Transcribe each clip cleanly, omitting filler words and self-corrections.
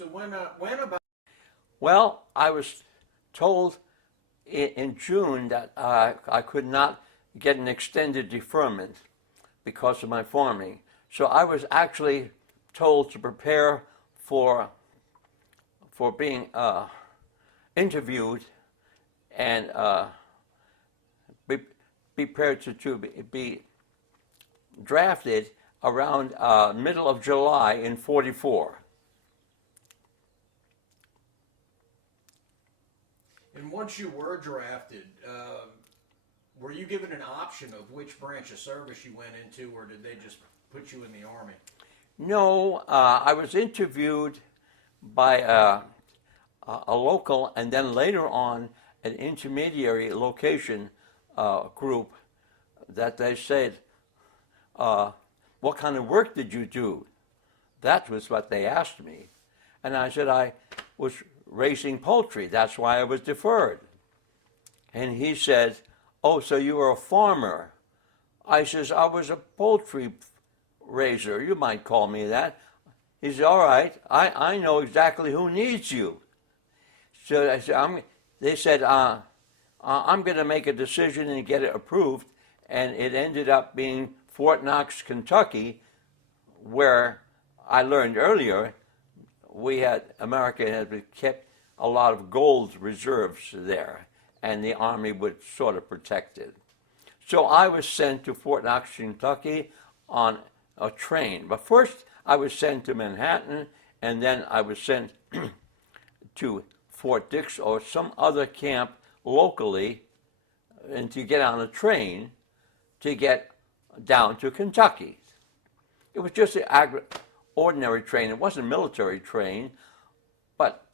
So when about? Well, I was told in June that I could not get an extended deferment because of my farming. So I was actually told to prepare for being interviewed and be prepared to be drafted around middle of July in '44. And once you were drafted, were you given an option of which branch of service you went into, or did they just put you in the Army? No, I was interviewed by a local and then later on an intermediary location group that they said, what kind of work did you do? That was what they asked me. And I said I was raising poultry. That's why I was deferred. And he said, oh, so you were a farmer. I says, I was a poultry raiser. You might call me that. He said, all right, I know exactly who needs you. So I said, they said, I'm going to make a decision and get it approved. And it ended up being Fort Knox, Kentucky, where I learned earlier America had kept a lot of gold reserves there, and the Army would sort of protect it. So I was sent to Fort Knox, Kentucky on a train. But first I was sent to Manhattan, and then I was sent to Fort Dix or some other camp locally, and to get on a train to get down to Kentucky. It was just an ordinary train. It wasn't a military train, but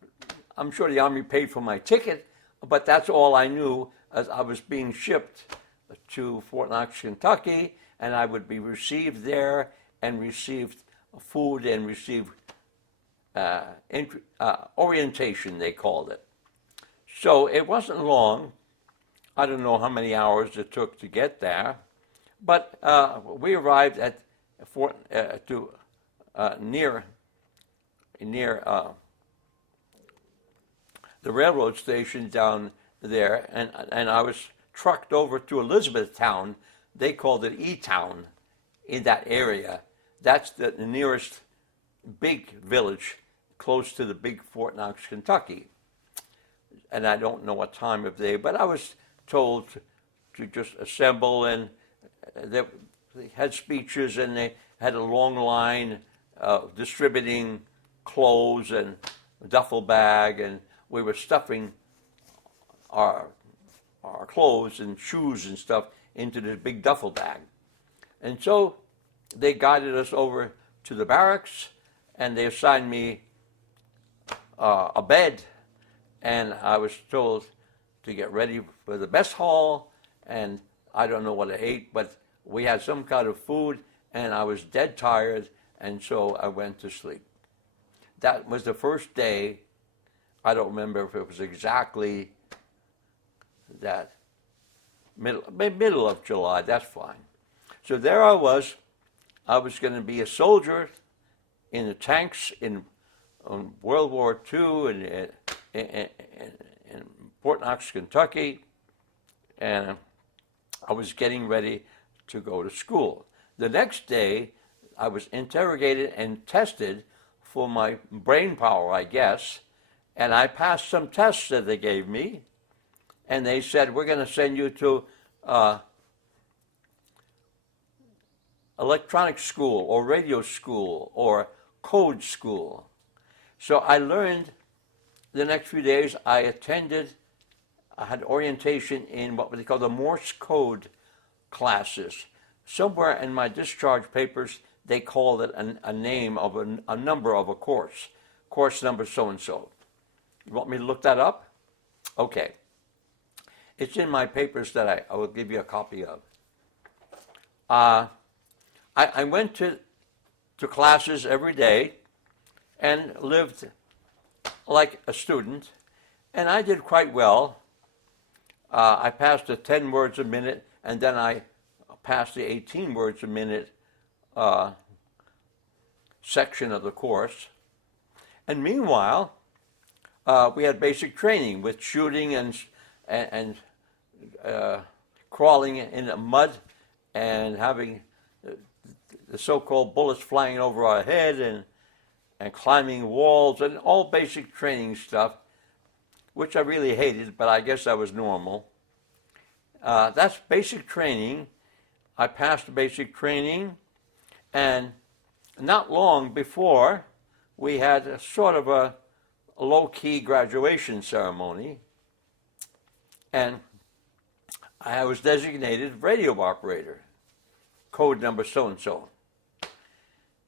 I'm sure the Army paid for my ticket, but that's all I knew as I was being shipped to Fort Knox, Kentucky, and I would be received there and received food and received orientation, they called it. So it wasn't long. I don't know how many hours it took to get there, but we arrived at near the railroad station down there, and I was trucked over to Elizabethtown. They called it E-Town in that area. That's the nearest big village close to the big Fort Knox, Kentucky. And I don't know what time of day, but I was told to just assemble, and they had speeches, and they had a long line distributing clothes and a duffel bag, and we were stuffing our clothes and shoes and stuff into this big duffel bag. And so they guided us over to the barracks, and they assigned me a bed, and I was told to get ready for the mess hall, and I don't know what I ate, but we had some kind of food, and I was dead tired, and so I went to sleep. That was the first day. I don't remember if it was exactly that middle of July, that's fine. So there I was going to be a soldier in the tanks in World War II in Fort Knox, Kentucky, and I was getting ready to go to school. The next day, I was interrogated and tested for my brain power, I guess, and I passed some tests that they gave me, and they said, we're going to send you to electronic school or radio school or code school. So I learned the next few days. I had orientation in what they call the Morse code classes. Somewhere in my discharge papers, they called it a name of a number of a course number so-and-so. You want me to look that up? Okay. It's in my papers that I will give you a copy of. I went to classes every day and lived like a student, and I did quite well. I passed the 10 words a minute, and then I passed the 18 words a minute section of the course. And meanwhile, we had basic training with shooting and crawling in the mud and having the so-called bullets flying over our head and climbing walls and all basic training stuff, which I really hated, but I guess that was normal. That's basic training. I passed basic training, and not long before, we had a sort of a low-key graduation ceremony, and I was designated radio operator, code number so-and-so.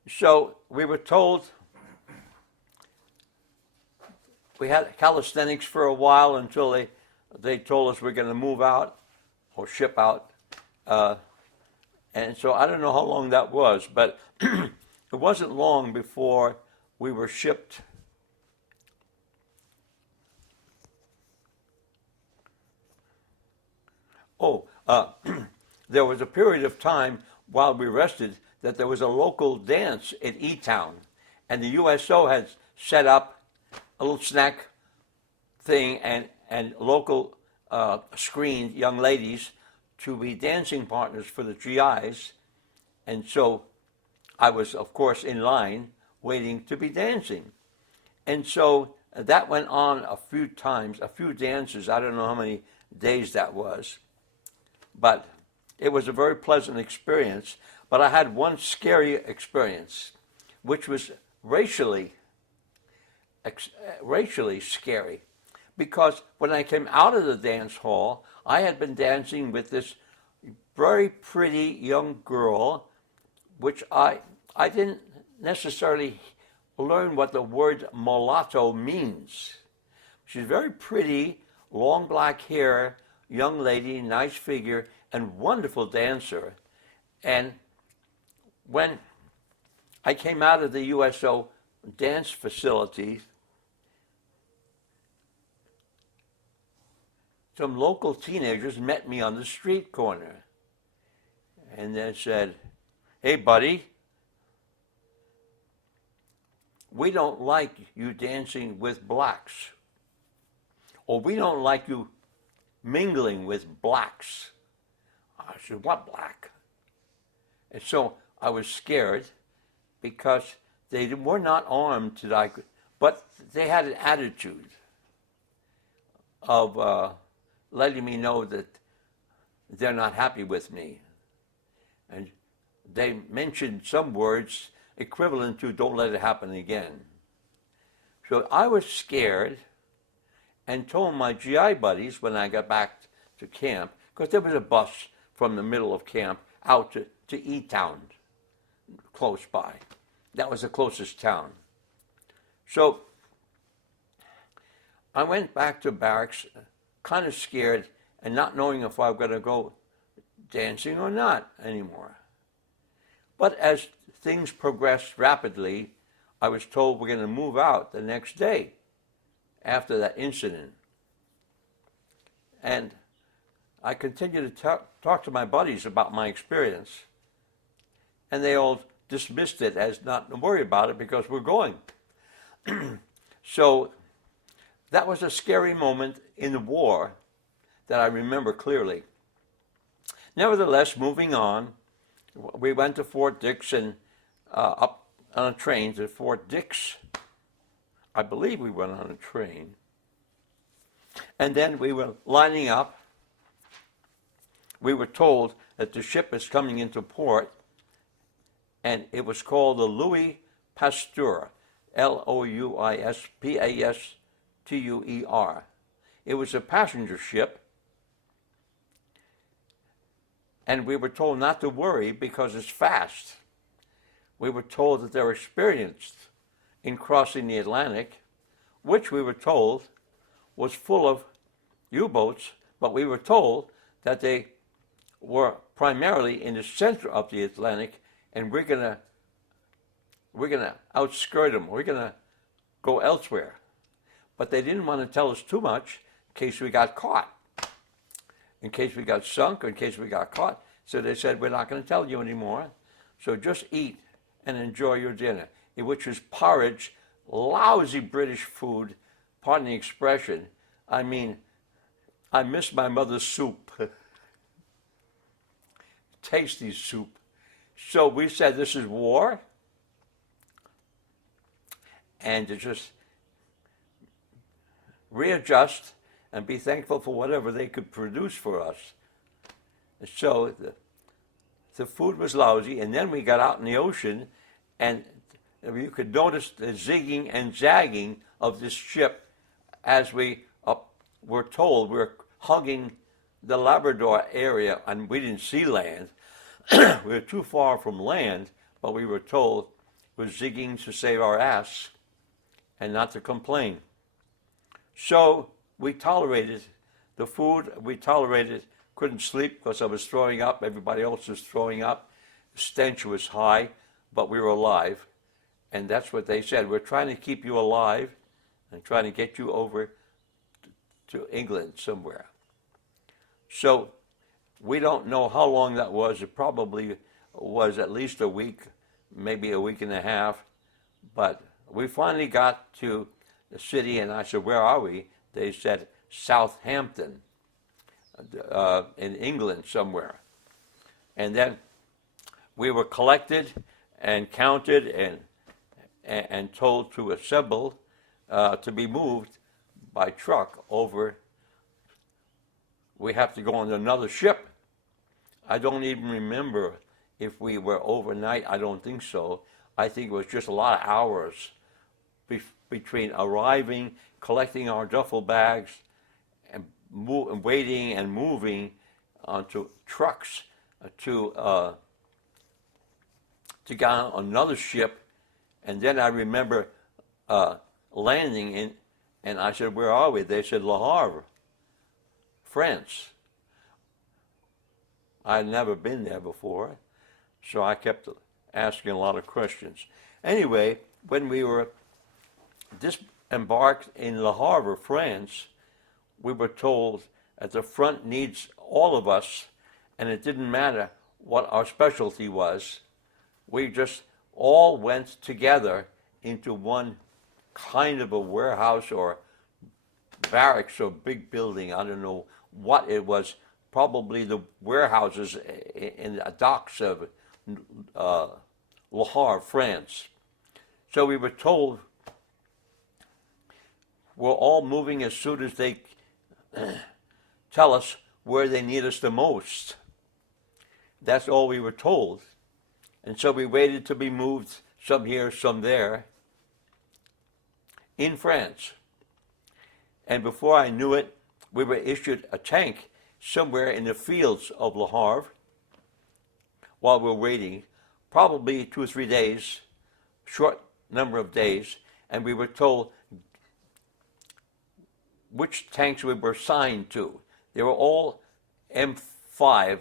So we were told, we had calisthenics for a while until they told us we're going to move out or ship out. And so I don't know how long that was, but it wasn't long before we were shipped. There was a period of time while we rested that there was a local dance at E-Town, and the USO had set up a little snack thing and local screened young ladies to be dancing partners for the GIs. And so I was, of course, in line waiting to be dancing. And so that went on a few times, a few dances. I don't know how many days that was. But it was a very pleasant experience. But I had one scary experience, which was racially scary. Because when I came out of the dance hall, I had been dancing with this very pretty young girl, which I didn't necessarily learn what the word mulatto means. She's very pretty, long black hair, young lady, nice figure, and wonderful dancer. And when I came out of the USO dance facility, some local teenagers met me on the street corner and then said, "Hey, buddy, we don't like you dancing with blacks, or we don't like you mingling with blacks." I said, "What black?" And so I was scared because they were not armed, but they had an attitude of letting me know that they're not happy with me. And they mentioned some words equivalent to "don't let it happen again." So I was scared and told my GI buddies when I got back to camp, because there was a bus from the middle of camp out to E-Town, close by. That was the closest town. So I went back to barracks, kind of scared and not knowing if I was going to go dancing or not anymore. But as things progressed rapidly, I was told we're going to move out the next day after that incident. And I continued to talk to my buddies about my experience, and they all dismissed it as not to worry about it because we're going. So that was a scary moment in the war that I remember clearly. Nevertheless, moving on, we went to Fort Dix and up on a train to Fort Dix. I believe we went on a train. And then we were lining up. We were told that the ship is coming into port, and it was called the Louis Pasteur, Louis-Pasteur. It was a passenger ship, and we were told not to worry because it's fast. We were told that they're experienced in crossing the Atlantic, which we were told was full of U-boats, but we were told that they were primarily in the center of the Atlantic, and we're gonna outskirt them. We're gonna go elsewhere. But they didn't want to tell us too much in case we got caught, in case we got sunk, or in case we got caught. So they said, "We're not going to tell you anymore. So just eat and enjoy your dinner," which was porridge lousy British food, pardon the expression. I mean, I miss my mother's soup. Tasty soup. So we said this is war, and to just readjust and be thankful for whatever they could produce for us. So the food was lousy, and then we got out in the ocean, and you could notice the zigging and zagging of this ship as we were told we were hugging the Labrador area, and we didn't see land. We were too far from land, but we were told it was zigging to save our ass and not to complain. So we tolerated the food, we tolerated, couldn't sleep because I was throwing up, everybody else was throwing up. The stench was high, but we were alive. And that's what they said. We're trying to keep you alive and trying to get you over to England somewhere. So we don't know how long that was. It probably was at least a week, maybe a week and a half. But we finally got to the city, and I said, where are we? They said, Southampton, in England somewhere. And then we were collected and counted and told to assemble to be moved by truck over. We have to go on another ship. I don't even remember if we were overnight. I don't think so. I think it was just a lot of hours between arriving, collecting our duffel bags, and waiting and moving onto trucks to get on another ship. And then I remember landing in, and I said, where are we? They said, Le Havre, France. I had never been there before, so I kept asking a lot of questions. Anyway, when we were disembarked in Le Havre, France, we were told that the front needs all of us, and it didn't matter what our specialty was. We just all went together into one kind of a warehouse or barracks or big building. I don't know what it was. Probably the warehouses in the docks of Le Havre, France. So we were told we're all moving as soon as they tell us where they need us the most. That's all we were told. And so we waited to be moved, some here, some there, in France. And before I knew it, we were issued a tank somewhere in the fields of Le Havre while we're waiting, probably 2 or 3 days, short number of days, and we were told which tanks we were assigned to. They were all M5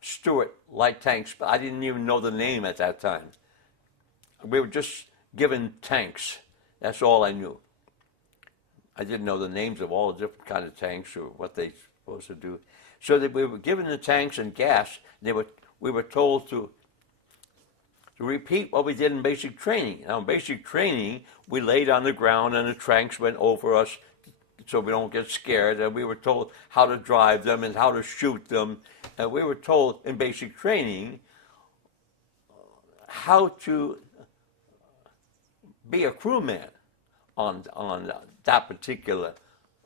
Stuart light tanks, but I didn't even know the name at that time. We were just given tanks. That's all I knew. I didn't know the names of all the different kinds of tanks or what they were supposed to do. So that we were given the tanks and gas. We were told to repeat what we did in basic training. Now, in basic training, we laid on the ground and the tanks went over us so we don't get scared. And we were told how to drive them and how to shoot them. And we were told in basic training how to be a crewman on that particular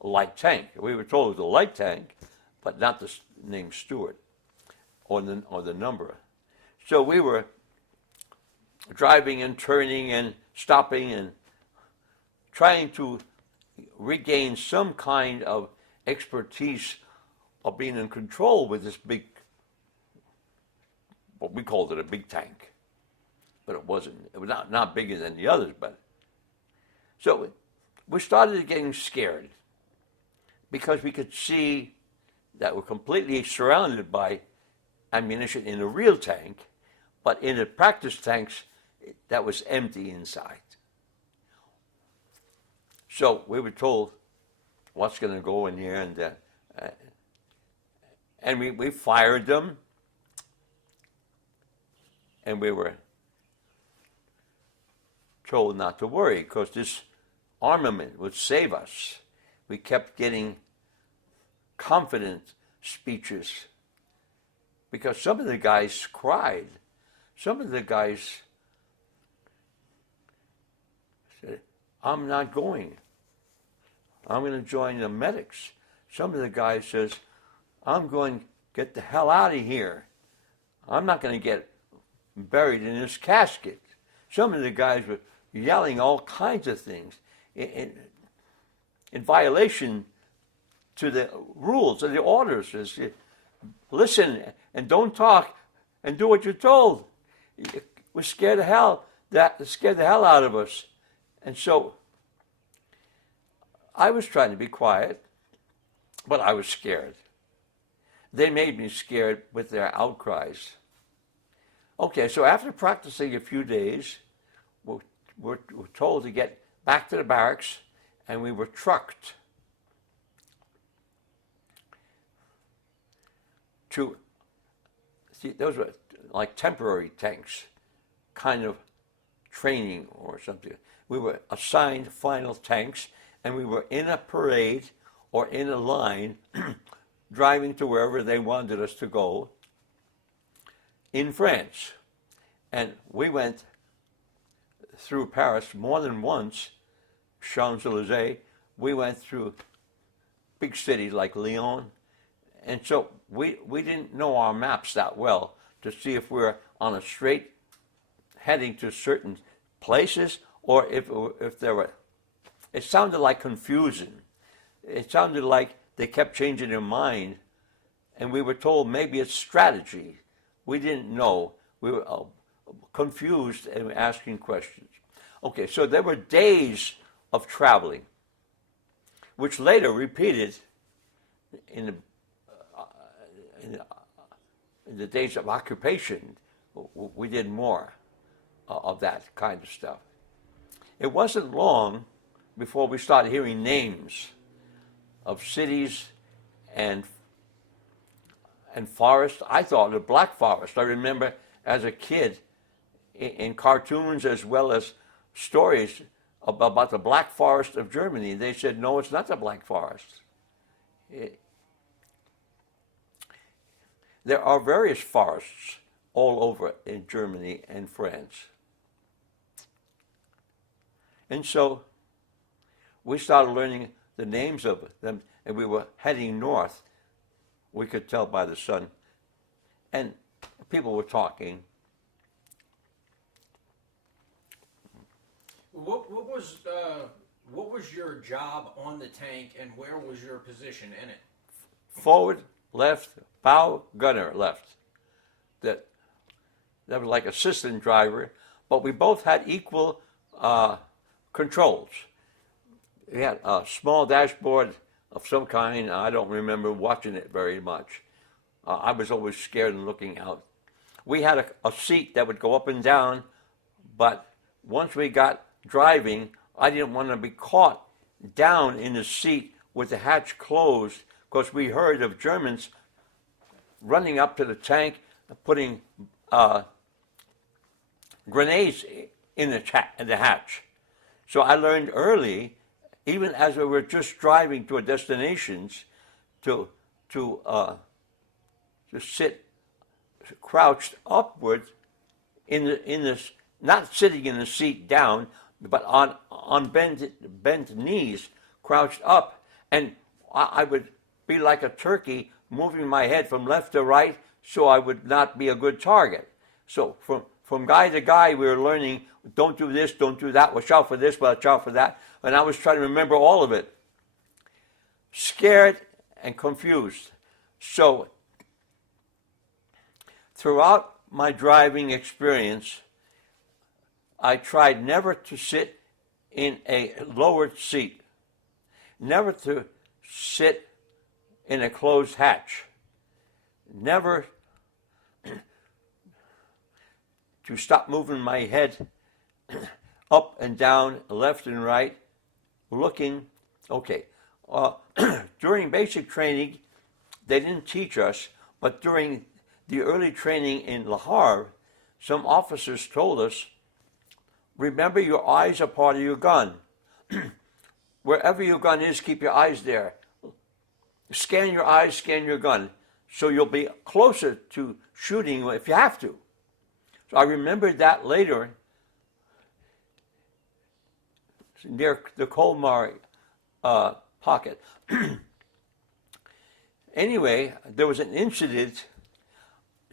light tank. We were told it was a light tank, but not the name Stuart or the number. So we were driving and turning and stopping and trying to regain some kind of expertise of being in control with this big, what we called it a big tank, but it wasn't. It was not bigger than the others, but so we started getting scared because we could see that we're completely surrounded by ammunition in a real tank, but in the practice tanks, that was empty inside. So we were told what's going to go in here, and we fired them, and we were told not to worry because this armament would save us. We kept getting confident speeches because some of the guys cried. Some of the guys said, I'm not going. I'm going to join the medics. Some of the guys says, I'm going to get the hell out of here. I'm not going to get buried in this casket. Some of the guys were yelling all kinds of things in violation to the rules and the orders. Listen and don't talk and do what you're told. It was scared the hell out of us. And so I was trying to be quiet, but I was scared. They made me scared with their outcries. Okay, so after practicing a few days, we're told to get back to the barracks, and we were trucked to, see, those were like temporary tanks, kind of training or something. We were assigned final tanks, and we were in a parade or in a line driving to wherever they wanted us to go in France. And we went through Paris more than once, Champs-Élysées. We went through big cities like Lyon. And so we didn't know our maps that well to see if we were on a straight heading to certain places or if there were. It sounded like confusion. It sounded like they kept changing their mind, and we were told maybe it's strategy. We didn't know. We were confused and asking questions. Okay, so there were days of traveling, which later repeated in the days of occupation. We did more of that kind of stuff. It wasn't long before we started hearing names of cities and forests. I thought the Black Forest. I remember as a kid in cartoons as well as stories about the Black Forest of Germany. They said, no, it's not the Black Forest. There are various forests all over in Germany and France. And so we started learning the names of them, and we were heading north. We could tell by the sun. And people were talking. What was your job on the tank, and where was your position in it? Forward, left, bow, gunner, left. That was like assistant driver, but we both had equal controls. We had a small dashboard of some kind. I don't remember watching it very much. I was always scared and looking out. We had a seat that would go up and down, but once we got driving, I didn't want to be caught down in the seat with the hatch closed, because we heard of Germans running up to the tank, putting grenades in the hatch. So I learned early, even as we were just driving to a destinations, to sit crouched upward in this, not sitting in the seat down, but on bent knees, crouched up, and I would be like a turkey, moving my head from left to right, so I would not be a good target. So from guy to guy, we were learning, don't do this, don't do that, watch out for this, watch out for that, and I was trying to remember all of it. Scared and confused. So throughout my driving experience, I tried never to sit in a lowered seat, never to sit in a closed hatch, never to stop moving my head up and down, left and right, looking. Okay, during basic training, they didn't teach us, but during the early training in Le Havre, some officers told us, remember your eyes are part of your gun. Wherever your gun is, keep your eyes there. Scan your eyes, scan your gun, so you'll be closer to shooting if you have to. So I remembered that later near the Colmar pocket. Anyway, there was an incident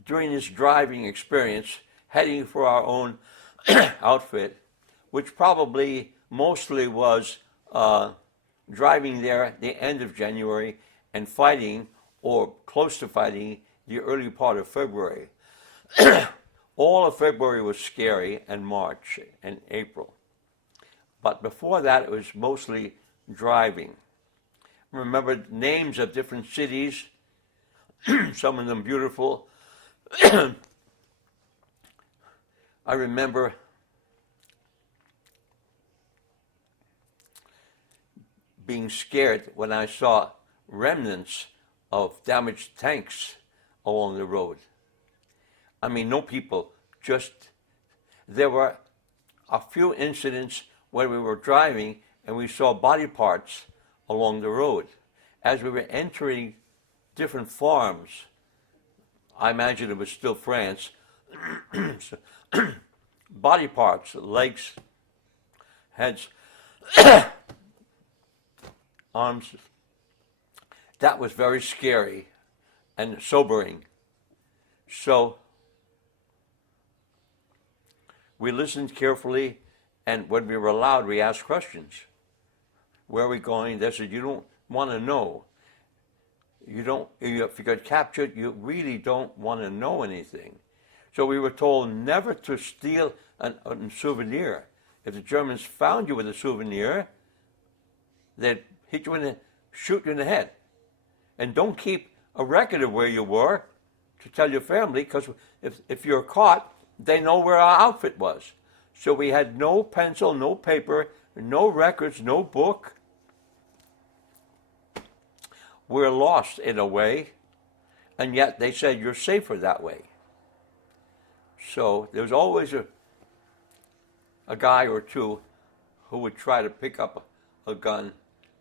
during this driving experience heading for our own outfit, which probably mostly was driving there at the end of January and fighting or close to fighting the early part of February. All of February was scary, and March and April. But before that, it was mostly driving. I remembered names of different cities, some of them beautiful. I remember being scared when I saw remnants of damaged tanks along the road. I mean, no people, there were a few incidents when we were driving and we saw body parts along the road. As we were entering different farms, I imagine it was still France, body parts, legs, heads, arms. That was very scary and sobering. So we listened carefully, and when we were allowed, we asked questions. Where are we going? They said, you don't want to know. If you get captured, you really don't want to know anything. So we were told never to steal a souvenir. If the Germans found you with a souvenir, they'd hit you shoot you in the head. And don't keep a record of where you were to tell your family, because if you're caught, they know where our outfit was. So we had no pencil, no paper, no records, no book. We're lost in a way, and yet they said you're safer that way. So there was always a guy or two who would try to pick up a gun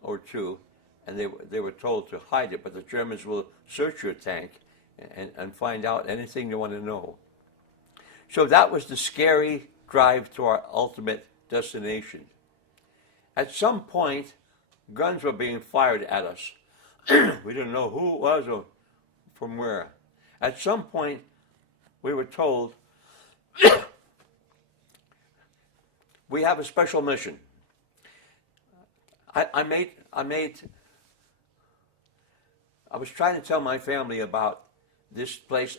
or two, and they were told to hide it, but the Germans will search your tank and find out anything they want to know. So that was the scary drive to our ultimate destination. At some point, guns were being fired at us. We didn't know who it was or from where. At some point, we were told, we have a special mission. I was trying to tell my family about this place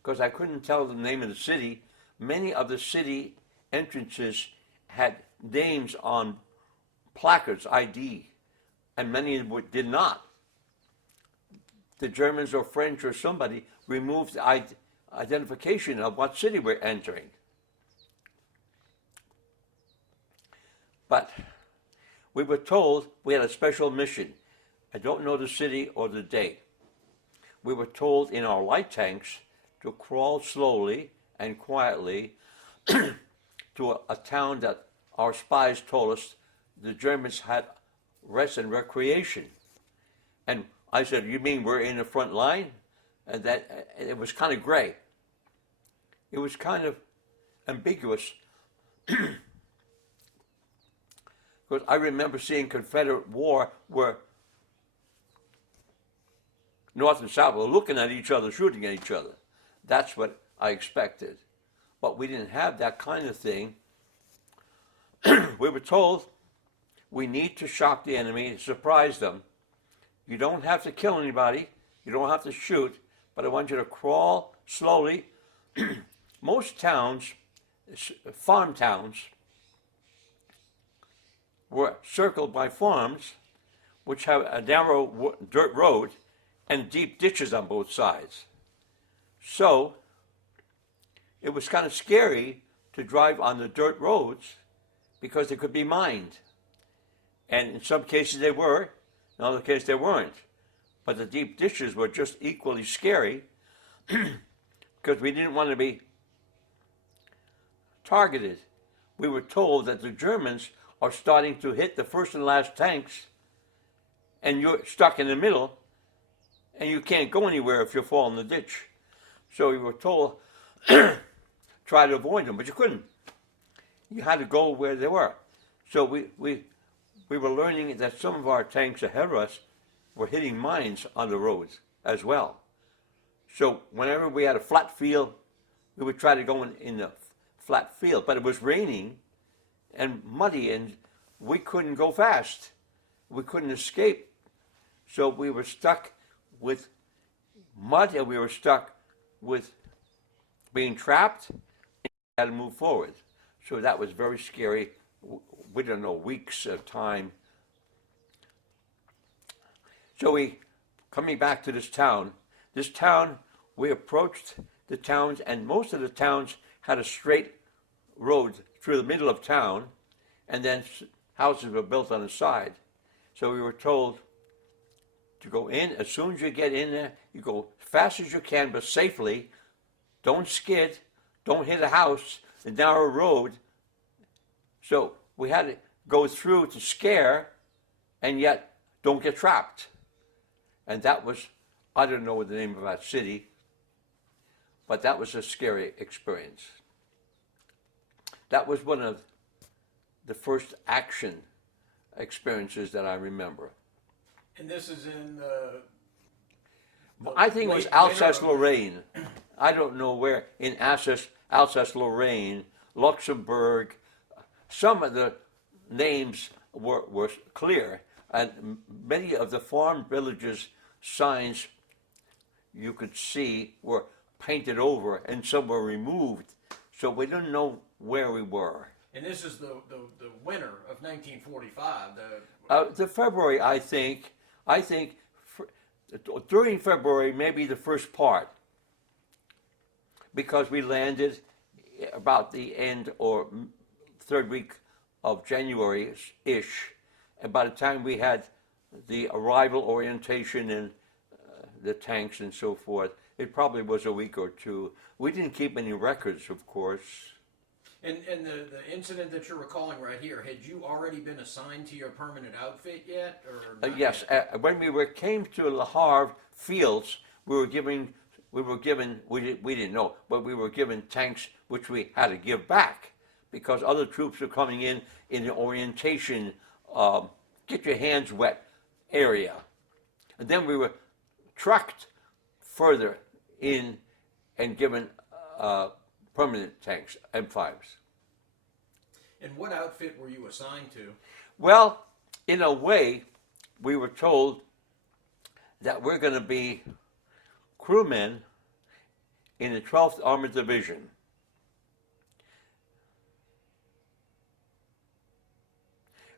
because I couldn't tell the name of the city. Many of the city entrances had names on placards, ID, and many did not. The Germans or French or somebody removed the identification of what city we're entering. But we were told we had a special mission. I don't know the city or the date. We were told in our light tanks to crawl slowly and quietly to a town that our spies told us the Germans had rest and recreation. And I said, you mean we're in the front line? And that it was kind of gray. It was kind of ambiguous. Because I remember seeing Confederate war where North and South were looking at each other, shooting at each other. That's what I expected. But we didn't have that kind of thing. We were told we need to shock the enemy, surprise them. You don't have to kill anybody. You don't have to shoot. But I want you to crawl slowly. Most towns, farm towns, were circled by farms which have a narrow dirt road and deep ditches on both sides. So it was kind of scary to drive on the dirt roads because they could be mined. And in some cases they were, in other cases they weren't. But the deep ditches were just equally scary because we didn't want to be targeted. we were told that the Germans are starting to hit the first and last tanks, and you're stuck in the middle, and you can't go anywhere if you fall in the ditch. So we were told, try to avoid them, but you couldn't. You had to go where they were. So we were learning that some of our tanks ahead of us were hitting mines on the roads as well. So whenever we had a flat field, we would try to go in the flat field, but it was raining and muddy, and we couldn't go fast. We couldn't escape. So we were stuck with mud, and we were stuck with being trapped, and we had to move forward. So that was very scary. We don't know, weeks of time. So coming back to this town, we approached the towns, and most of the towns had a straight road through the middle of town, and then houses were built on the side. So we were told to go in. As soon as you get in there, you go as fast as you can, but safely. Don't skid. Don't hit a house. The narrow road. So we had to go through to scare, and yet don't get trapped. And that was, I don't know the name of that city, but that was a scary experience. That was one of the first action experiences that I remember. And this is in I think it was Alsace-Lorraine. I don't know where, in Alsace-Lorraine, Luxembourg. Some of the names were clear, and many of the farm villages' signs you could see were painted over, and some were removed, so we didn't know where we were. And this is the winter of 1945. The February, I think during February, maybe the first part, because we landed about the end or third week of January-ish, and by the time we had the arrival orientation and the tanks and so forth, it probably was a week or two. We didn't keep any records, of course. And the incident that you're recalling right here, had you already been assigned to your permanent outfit yet? Or yes, when we came to Le Havre fields, we didn't know, but we were given tanks which we had to give back because other troops were coming in the orientation, get your hands wet area. And then we were trucked further in and given permanent tanks, M5s. And what outfit were you assigned to? Well, in a way, we were told that we're going to be crewmen in the 12th Armored Division.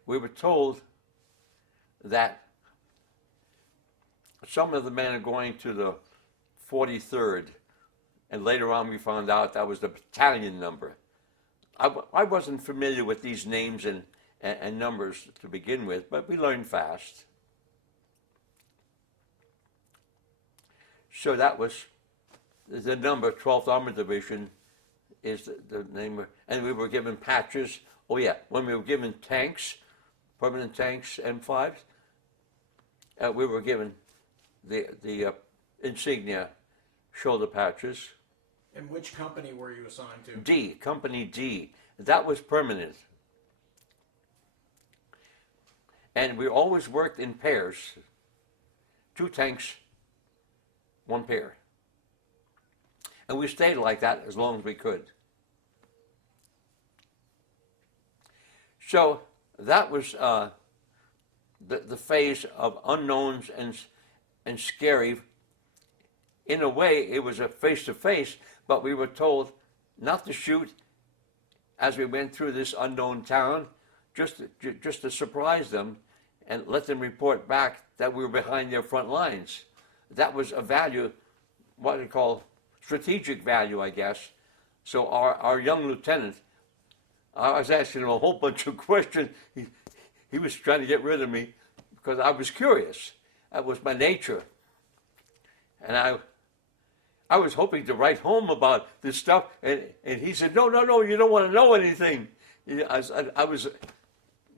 We were told that some of the men are going to the 43rd, and later on we found out that was the battalion number. I wasn't familiar with these names and numbers to begin with, but we learned fast. So that was the number, 12th Armored Division is the name, and we were given patches. Oh yeah, when we were given tanks, permanent tanks, M5s, we were given the insignia shoulder patches. And which company were you assigned to? D, Company D. That was permanent. And we always worked in pairs. 2 tanks, 1 pair. And we stayed like that as long as we could. So that was the phase of unknowns and scary. In a way, it was a face-to-face, but we were told not to shoot as we went through this unknown town, just to surprise them and let them report back that we were behind their front lines. That was a value, what they call strategic value, I guess. So our young lieutenant, I was asking him a whole bunch of questions. He was trying to get rid of me because I was curious. That was my nature. And I was hoping to write home about this stuff, and he said, no, you don't want to know anything. I was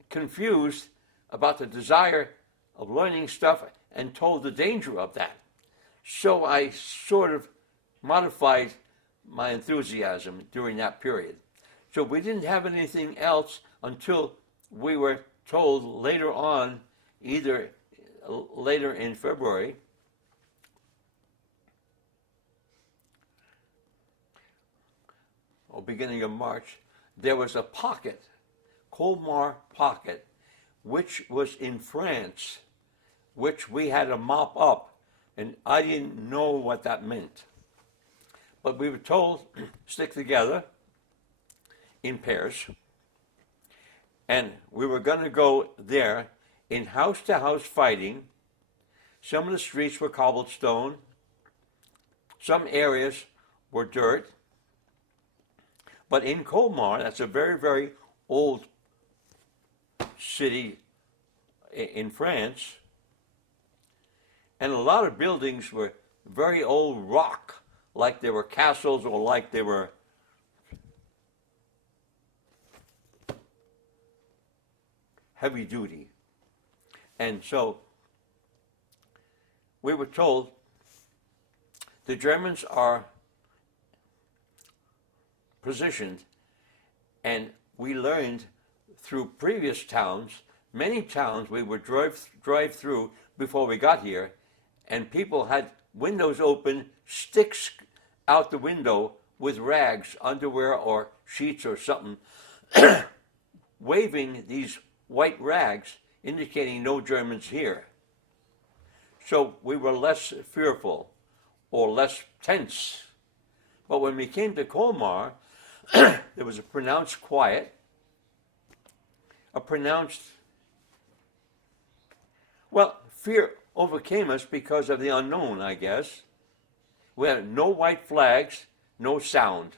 confused about the desire of learning stuff and told the danger of that. So I sort of modified my enthusiasm during that period. So we didn't have anything else until we were told later on, either later in February, or beginning of March, there was a pocket, Colmar pocket, which was in France, which we had to mop up, and I didn't know what that meant. But we were told, stick together in pairs, and we were going to go there in house-to-house fighting. Some of the streets were cobblestone, some areas were dirt, but in Colmar, that's a very, very old city in France, and a lot of buildings were very old rock, like they were castles or like they were heavy duty. And so we were told the Germans are positioned, and we learned through previous towns, many towns we would drive through before we got here, and people had windows open, sticks out the window with rags, underwear or sheets or something, waving these white rags indicating no Germans here. So we were less fearful or less tense. But when we came to Colmar, there was a pronounced quiet, a pronounced, well, fear overcame us because of the unknown, I guess. We had no white flags, no sound.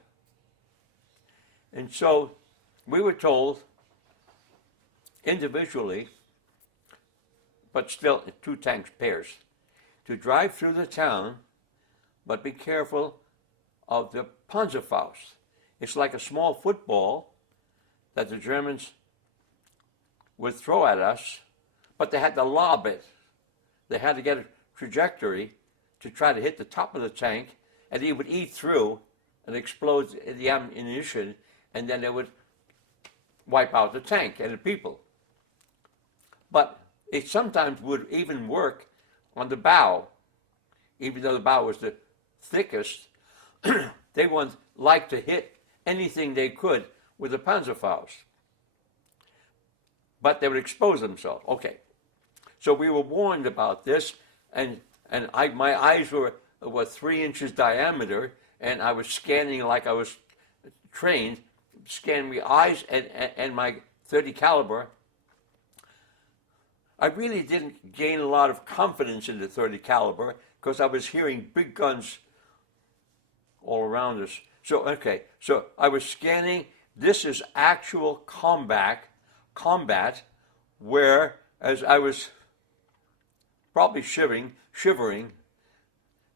And so we were told individually, but still in 2 tank pairs, to drive through the town, but be careful of the Panzerfaust. It's like a small football that the Germans would throw at us, but they had to lob it. They had to get a trajectory to try to hit the top of the tank, and it would eat through and explode the ammunition, and then they would wipe out the tank and the people. But it sometimes would even work on the bow, even though the bow was the thickest. They would like to hit anything they could with the Panzerfaust. But they would expose themselves. Okay. So we were warned about this, and my eyes were 3 inches diameter, and I was scanning like I was trained, scanning my eyes and my .30 caliber. I really didn't gain a lot of confidence in the .30 caliber because I was hearing big guns all around us. So, okay, so I was scanning. This is actual combat, where as I was probably shivering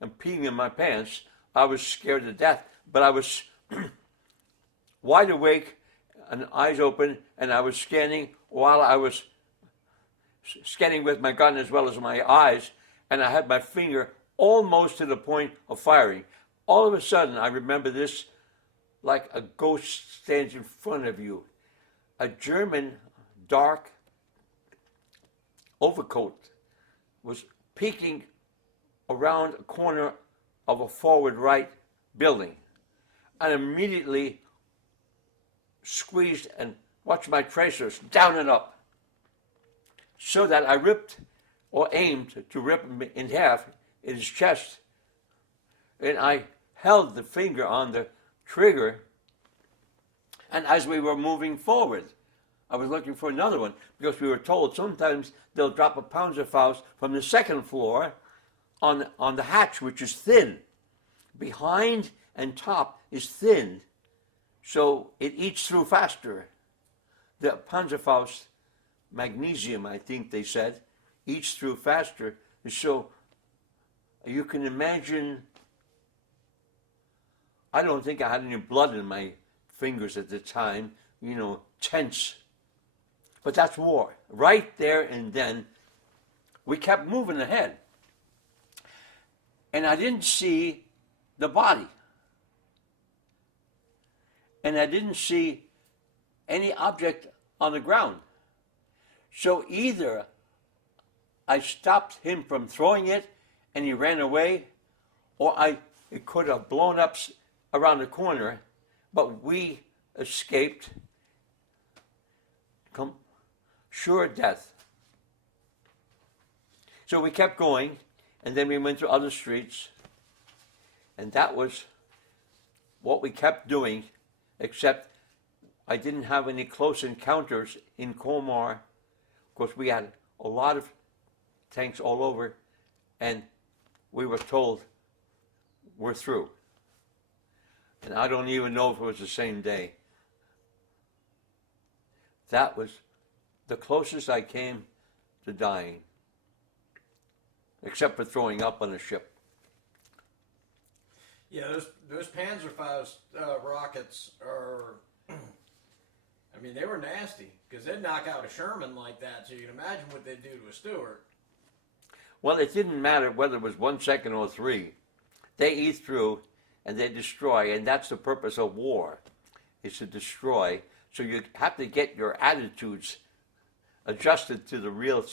and peeing in my pants, I was scared to death. But I was wide awake and eyes open, and I was scanning while I was scanning with my gun as well as my eyes, and I had my finger almost to the point of firing. All of a sudden, I remember this like a ghost stands in front of you. A German dark overcoat was peeking around a corner of a forward right building. I immediately squeezed and watched my tracers down and up, so that I ripped or aimed to rip him in half in his chest. And I held the finger on the trigger, and as we were moving forward, I was looking for another one, because we were told sometimes they'll drop a Panzerfaust from the 2nd floor on the hatch, which is thin. Behind and top is thin, so it eats through faster. The Panzerfaust, magnesium, I think they said, eats through faster. So you can imagine, I don't think I had any blood in my fingers at the time, tense. But that's war. Right there and then, we kept moving ahead. And I didn't see the body. And I didn't see any object on the ground. So either I stopped him from throwing it and he ran away, or it could have blown up around the corner, but we escaped sure death. So we kept going, and then we went to other streets, and that was what we kept doing, except I didn't have any close encounters in Colmar, because we had a lot of tanks all over, and we were told we're through. And I don't even know if it was the same day. That was the closest I came to dying, except for throwing up on a ship. Yeah, those Panzerfaust rockets are, I mean, they were nasty, because they'd knock out a Sherman like that, so you can imagine what they'd do to a Stuart. Well, it didn't matter whether it was 1 second or 3. They eat through and they destroy, and that's the purpose of war, is to destroy. So you have to get your attitudes adjusted to the real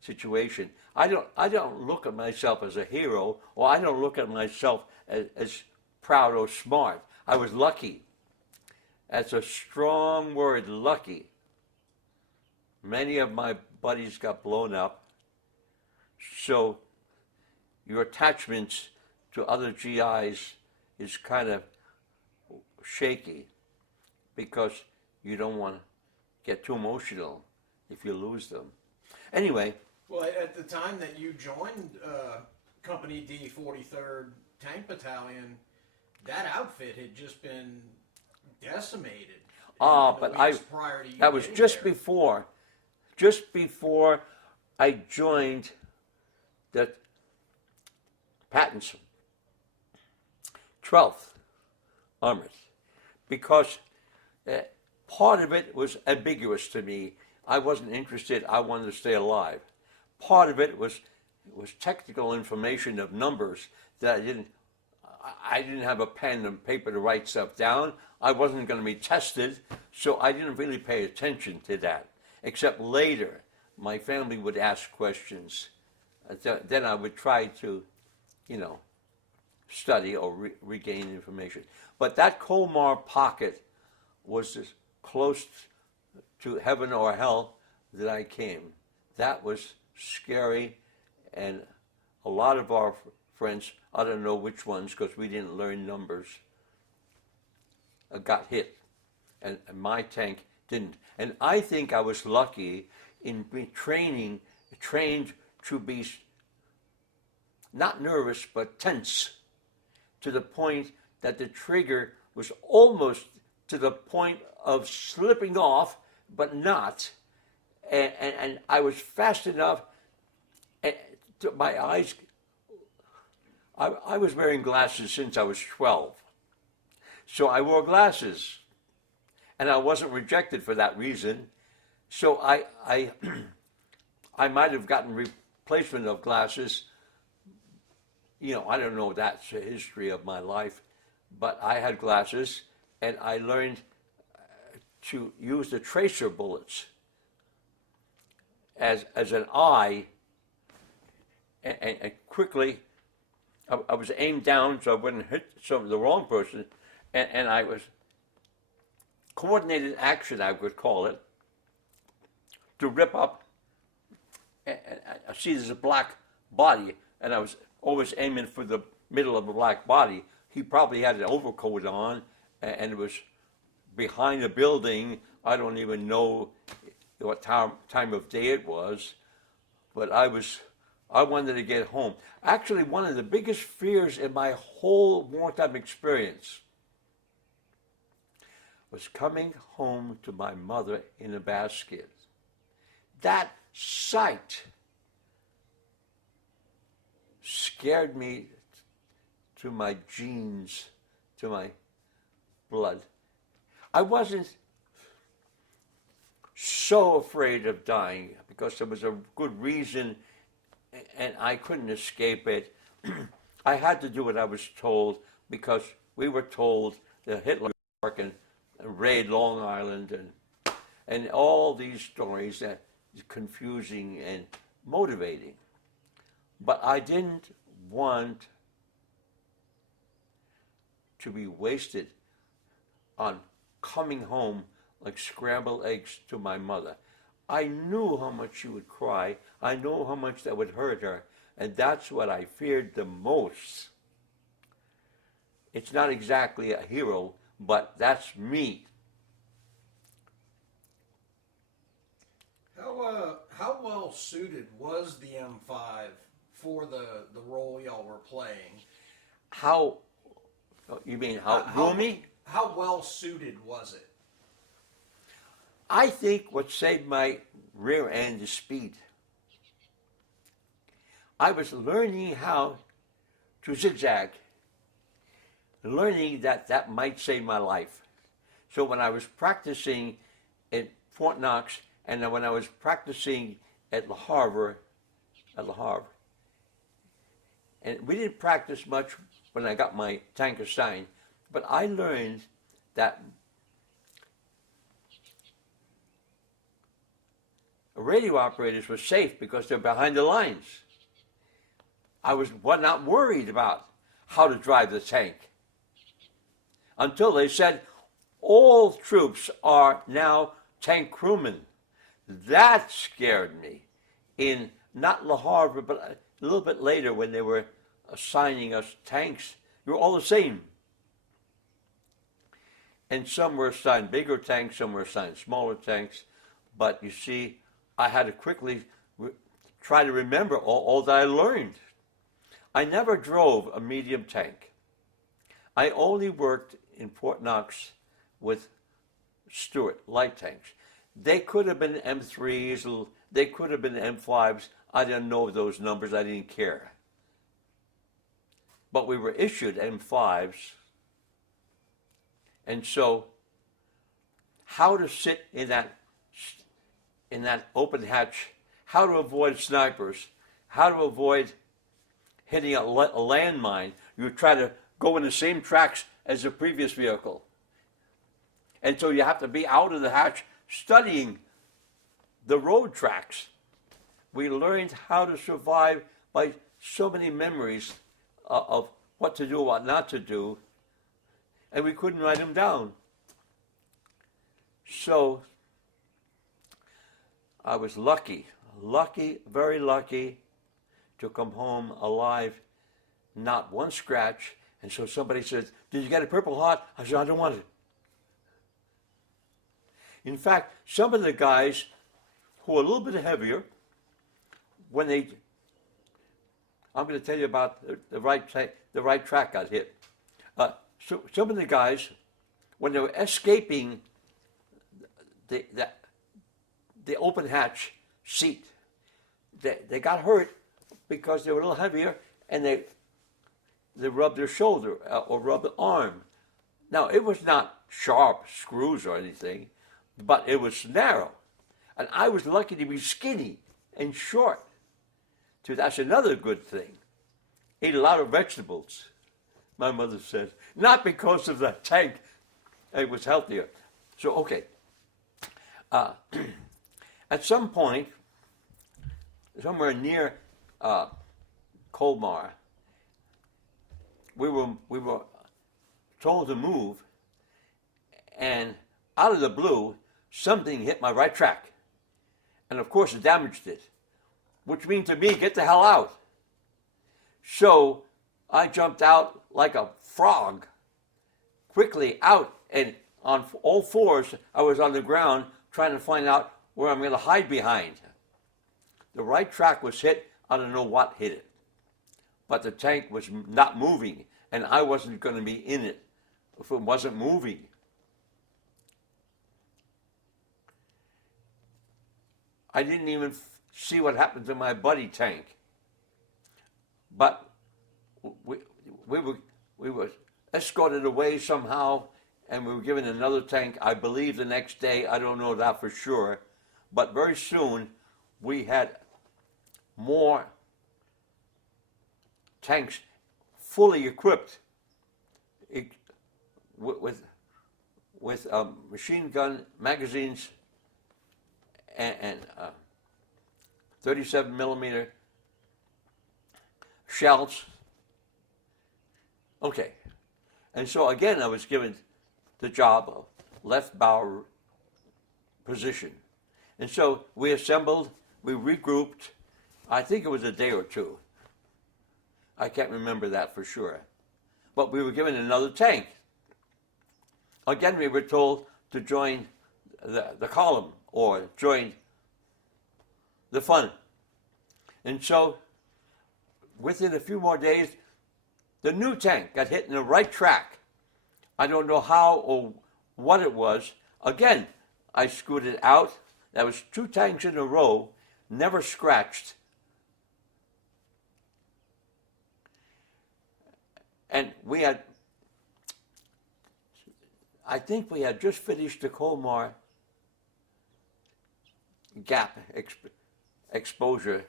situation. I don't look at myself as a hero, or I don't look at myself as proud or smart. I was lucky. That's a strong word, lucky. Many of my buddies got blown up. So your attachments to other GIs is kind of shaky, because you don't want to get too emotional if you lose them. Anyway. Well, at the time that you joined Company D, 43rd Tank Battalion, that outfit had just been decimated. But that was just before I joined the Patton's 12th Armored, because part of it was ambiguous to me. I wasn't interested. I wanted to stay alive. Part of it was technical information of numbers that I didn't have a pen and paper to write stuff down. I wasn't going to be tested, so I didn't really pay attention to that, except later my family would ask questions. Then I would try to, study or regain information. But that Colmar pocket was as close to heaven or hell that I came. That was scary, and a lot of our friends, I don't know which ones because we didn't learn numbers, got hit, and my tank didn't. And I think I was lucky in being trained to be not nervous but tense, to the point that the trigger was almost to the point of slipping off, but not. And I was fast enough. My eyes, I was wearing glasses since I was 12. So I wore glasses. And I wasn't rejected for that reason. So I might have gotten replacement of glasses. I don't know, that's the history of my life. But I had glasses, and I learned to use the tracer bullets as an eye, and quickly I was aimed down so I wouldn't hit the wrong person, and I was coordinated action, I would call it, to rip up. And I see there's a black body, and I was always aiming for the middle of the black body. He probably had an overcoat on, and it was behind a building. I don't even know what time of day it was, but I wanted to get home. Actually, one of the biggest fears in my whole wartime experience was coming home to my mother in a basket. That sight scared me to my genes, to my blood. I wasn't so afraid of dying because there was a good reason and I couldn't escape it. I had to do what I was told because we were told that Hitler and raid Long Island and all these stories that are confusing and motivating. But I didn't want to be wasted on coming home like scrambled eggs to my mother. I knew how much she would cry. I knew how much that would hurt her. And that's what I feared the most. It's not exactly a hero, but that's me. How well suited was the M5 for the role y'all were playing? How, you mean how roomy? How well suited was it? I think what saved my rear end is speed. I was learning how to zigzag, learning that might save my life. So when I was practicing at Fort Knox and then when I was practicing at Le Havre, and we didn't practice much when I got my tank assigned, but I learned that radio operators were safe because they're behind the lines. I was not worried about how to drive the tank until they said all troops are now tank crewmen. That scared me. In not Le Havre, but a little bit later when they were assigning us tanks, we were all the same. And some were assigned bigger tanks, some were assigned smaller tanks. But you see, I had to quickly try to remember all that I learned. I never drove a medium tank. I only worked in Fort Knox with Stuart light tanks. They could have been M3s, they could have been M5s. I didn't know those numbers, I didn't care. But we were issued M5s. And so, how to sit in that open hatch, how to avoid snipers, how to avoid hitting a landmine. You try to go in the same tracks as the previous vehicle. And so you have to be out of the hatch studying the road tracks. We learned how to survive by so many memories of what to do, what not to do, and we couldn't write them down. So I was lucky, very lucky to come home alive, not one scratch. And so somebody said, "Did you get a Purple Heart?" I said, "I don't want it." In fact, some of the guys who were a little bit heavier, when I'm going to tell you about the right track got hit. So some of the guys, when they were escaping the open hatch seat, they got hurt because they were a little heavier, and they rubbed their shoulder or rubbed the arm. Now, it was not sharp screws or anything, but it was narrow. And I was lucky to be skinny and short. So that's another good thing. Ate a lot of vegetables, my mother said. Not because of the tank. It was healthier. So, okay. At some point, somewhere near Colmar, we were told to move, and out of the blue, something hit my right track. And of course it damaged it, which means to me, get the hell out. So I jumped out like a frog, quickly out, and on all fours, I was on the ground trying to find out where I'm going to hide behind. The right track was hit. I don't know what hit it. But the tank was not moving, and I wasn't going to be in it if it wasn't moving. I didn't even see what happened to my buddy tank. But we were escorted away somehow, and we were given another tank, I believe the next day. I don't know that for sure. But very soon, we had more tanks fully equipped with machine gun magazines and 37 millimeter shells. Okay, and so again I was given the job of left bow position, and so we assembled, we regrouped. I think it was a day or two. I can't remember that for sure, but we were given another tank. Again, we were told to join the column or join the fun. And so, within a few more days, the new tank got hit in the right track. I don't know how or what it was. Again, I scooted out. That was 2 tanks in a row, never scratched. And we had, I think we had just finished the Colmar Gap exposure.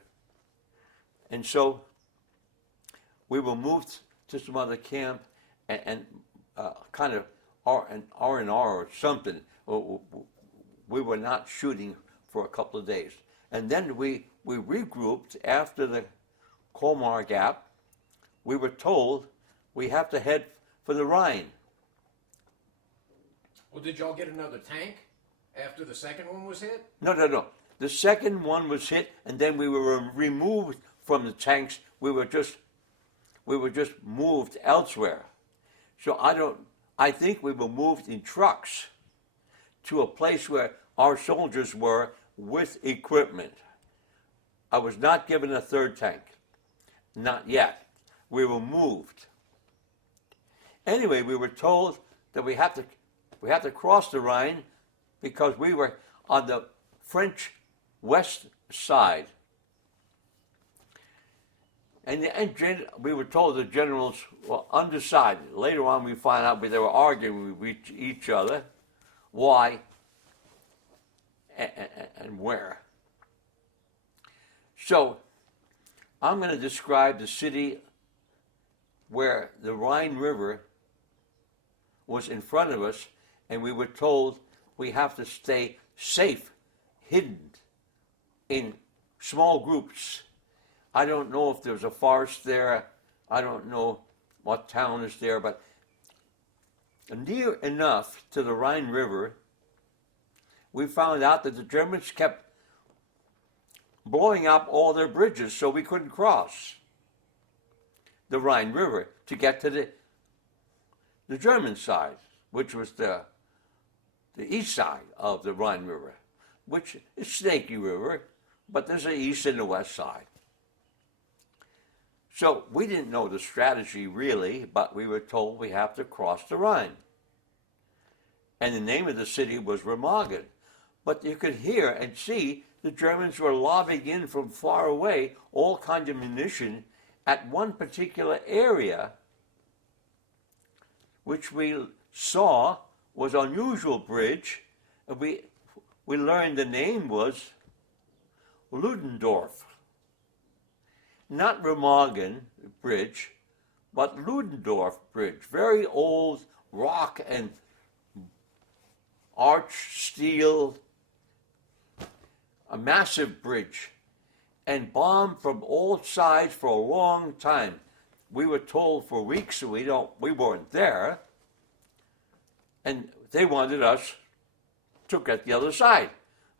And so we were moved to some other camp and kind of an R&R or something. We were not shooting for a couple of days. And then we regrouped after the Colmar Gap. We were told we have to head for the Rhine. Well, did y'all get another tank after the second one was hit? No. The second one was hit, and then we were removed from the tanks. We were just moved elsewhere. So I think we were moved in trucks to a place where our soldiers were with equipment. I was not given a third tank. Not yet. We were moved. Anyway, we were told that we have to cross the Rhine because we were on the French west side. And we were told the generals were undecided. Later on, we find out they were arguing with each other. Why and where. So, I'm going to describe the city where the Rhine River was in front of us, and we were told we have to stay safe, hidden in small groups. I don't know if there's a forest there. I don't know what town is there, but near enough to the Rhine River, we found out that the Germans kept blowing up all their bridges so we couldn't cross the Rhine River to get to the German side, which was the east side of the Rhine River, which is a snaky river, but there's an east and a west side. So we didn't know the strategy really, but we were told we have to cross the Rhine. And the name of the city was Remagen. But you could hear and see the Germans were lobbing in from far away all kinds of munition at one particular area, which we saw was an unusual bridge. And we learned the name was Ludendorff. Not Remagen Bridge, but Ludendorff Bridge. Very old rock and arch steel, a massive bridge, and bombed from all sides for a long time. We were told for weeks we weren't there, and they wanted us to get the other side.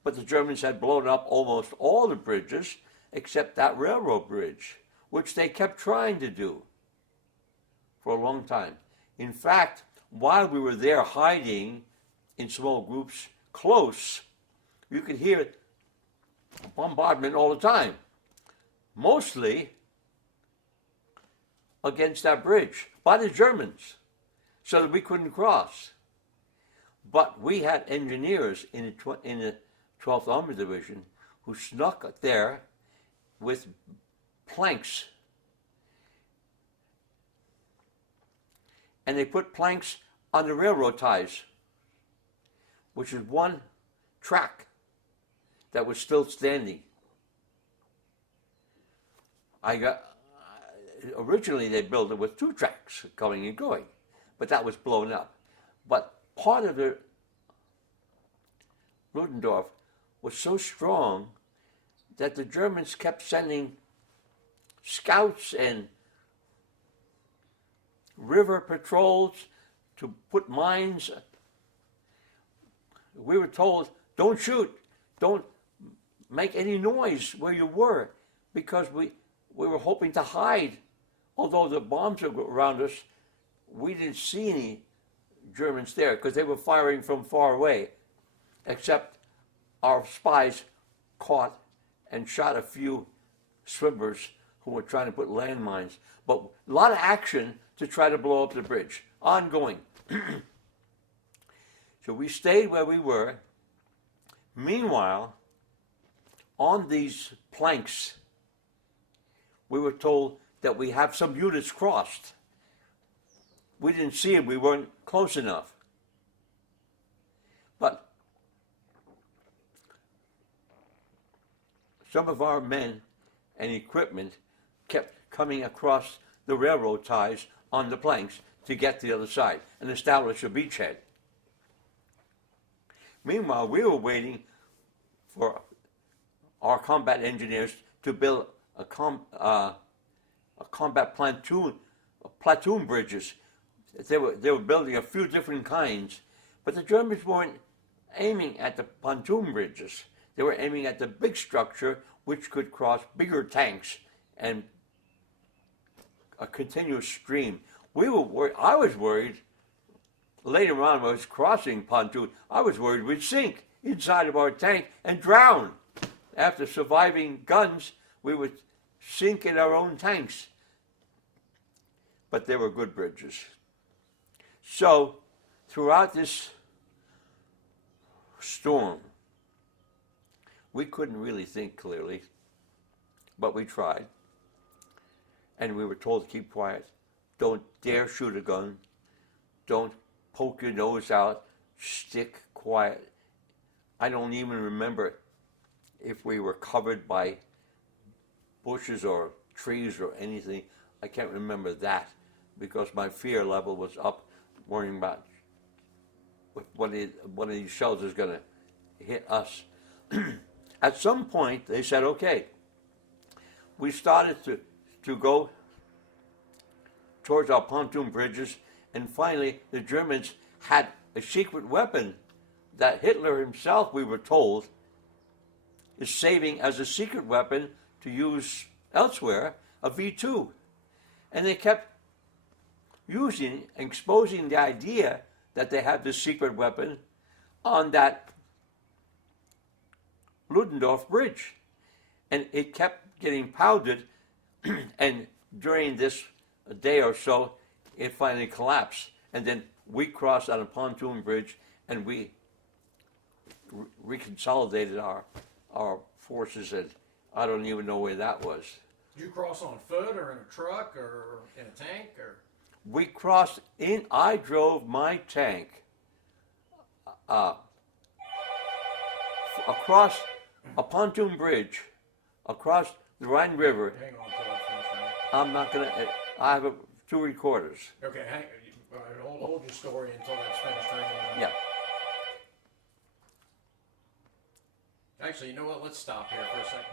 But the Germans had blown up almost all the bridges except that railroad bridge, which they kept trying to do for a long time. In fact, while we were there hiding in small groups close, you could hear bombardment all the time, mostly against that bridge by the Germans, so that we couldn't cross. But we had engineers in the 12th Army Division who snuck there with planks. And they put planks on the railroad ties, which is one track. that was still standing. Originally they built it with 2 tracks coming and going, but that was blown up. But part of the Ludendorff was so strong that the Germans kept sending scouts and river patrols to put mines. We were told, don't shoot, don't make any noise where you were, because we were hoping to hide. Although the bombs were around us, we didn't see any Germans there because they were firing from far away, except our spies caught and shot a few swimmers who were trying to put landmines. But a lot of action to try to blow up the bridge, ongoing. So we stayed where we were. Meanwhile, on these planks, we were told that we have some units crossed. We didn't see them, we weren't close enough. But some of our men and equipment kept coming across the railroad ties on the planks to get to the other side and establish a beachhead. Meanwhile, we were waiting for our combat engineers to build a combat platoon bridges. They were building a few different kinds, but the Germans weren't aiming at the pontoon bridges. They were aiming at the big structure which could cross bigger tanks and a continuous stream. I was worried later on when I was crossing pontoon, I was worried we'd sink inside of our tank and drown. After surviving guns, we would sink in our own tanks. But they were good bridges. So, throughout this storm, we couldn't really think clearly, but we tried. And we were told to keep quiet. Don't dare shoot a gun. Don't poke your nose out. Stick quiet. I don't even remember if we were covered by bushes or trees or anything. I can't remember that because my fear level was up, worrying about one of these shells is going to hit us. At some point, they said, okay. We started to go towards our pontoon bridges, and finally the Germans had a secret weapon that Hitler himself, we were told, is saving as a secret weapon to use elsewhere, a V2. And they kept exposing the idea that they had this secret weapon on that Ludendorff Bridge. And it kept getting pounded, and during this day or so, it finally collapsed. And then we crossed on a pontoon bridge, and we reconsolidated our forces, and I don't even know where that was. Did you cross on foot or in a truck or in a tank? Or we crossed in, I drove my tank across a pontoon bridge, across the Rhine River. Hang on until I finish. I'm not going to, I have 2 recorders. Okay, hold your story until that's finished. Yeah. Actually, you know what? Let's stop here for a second.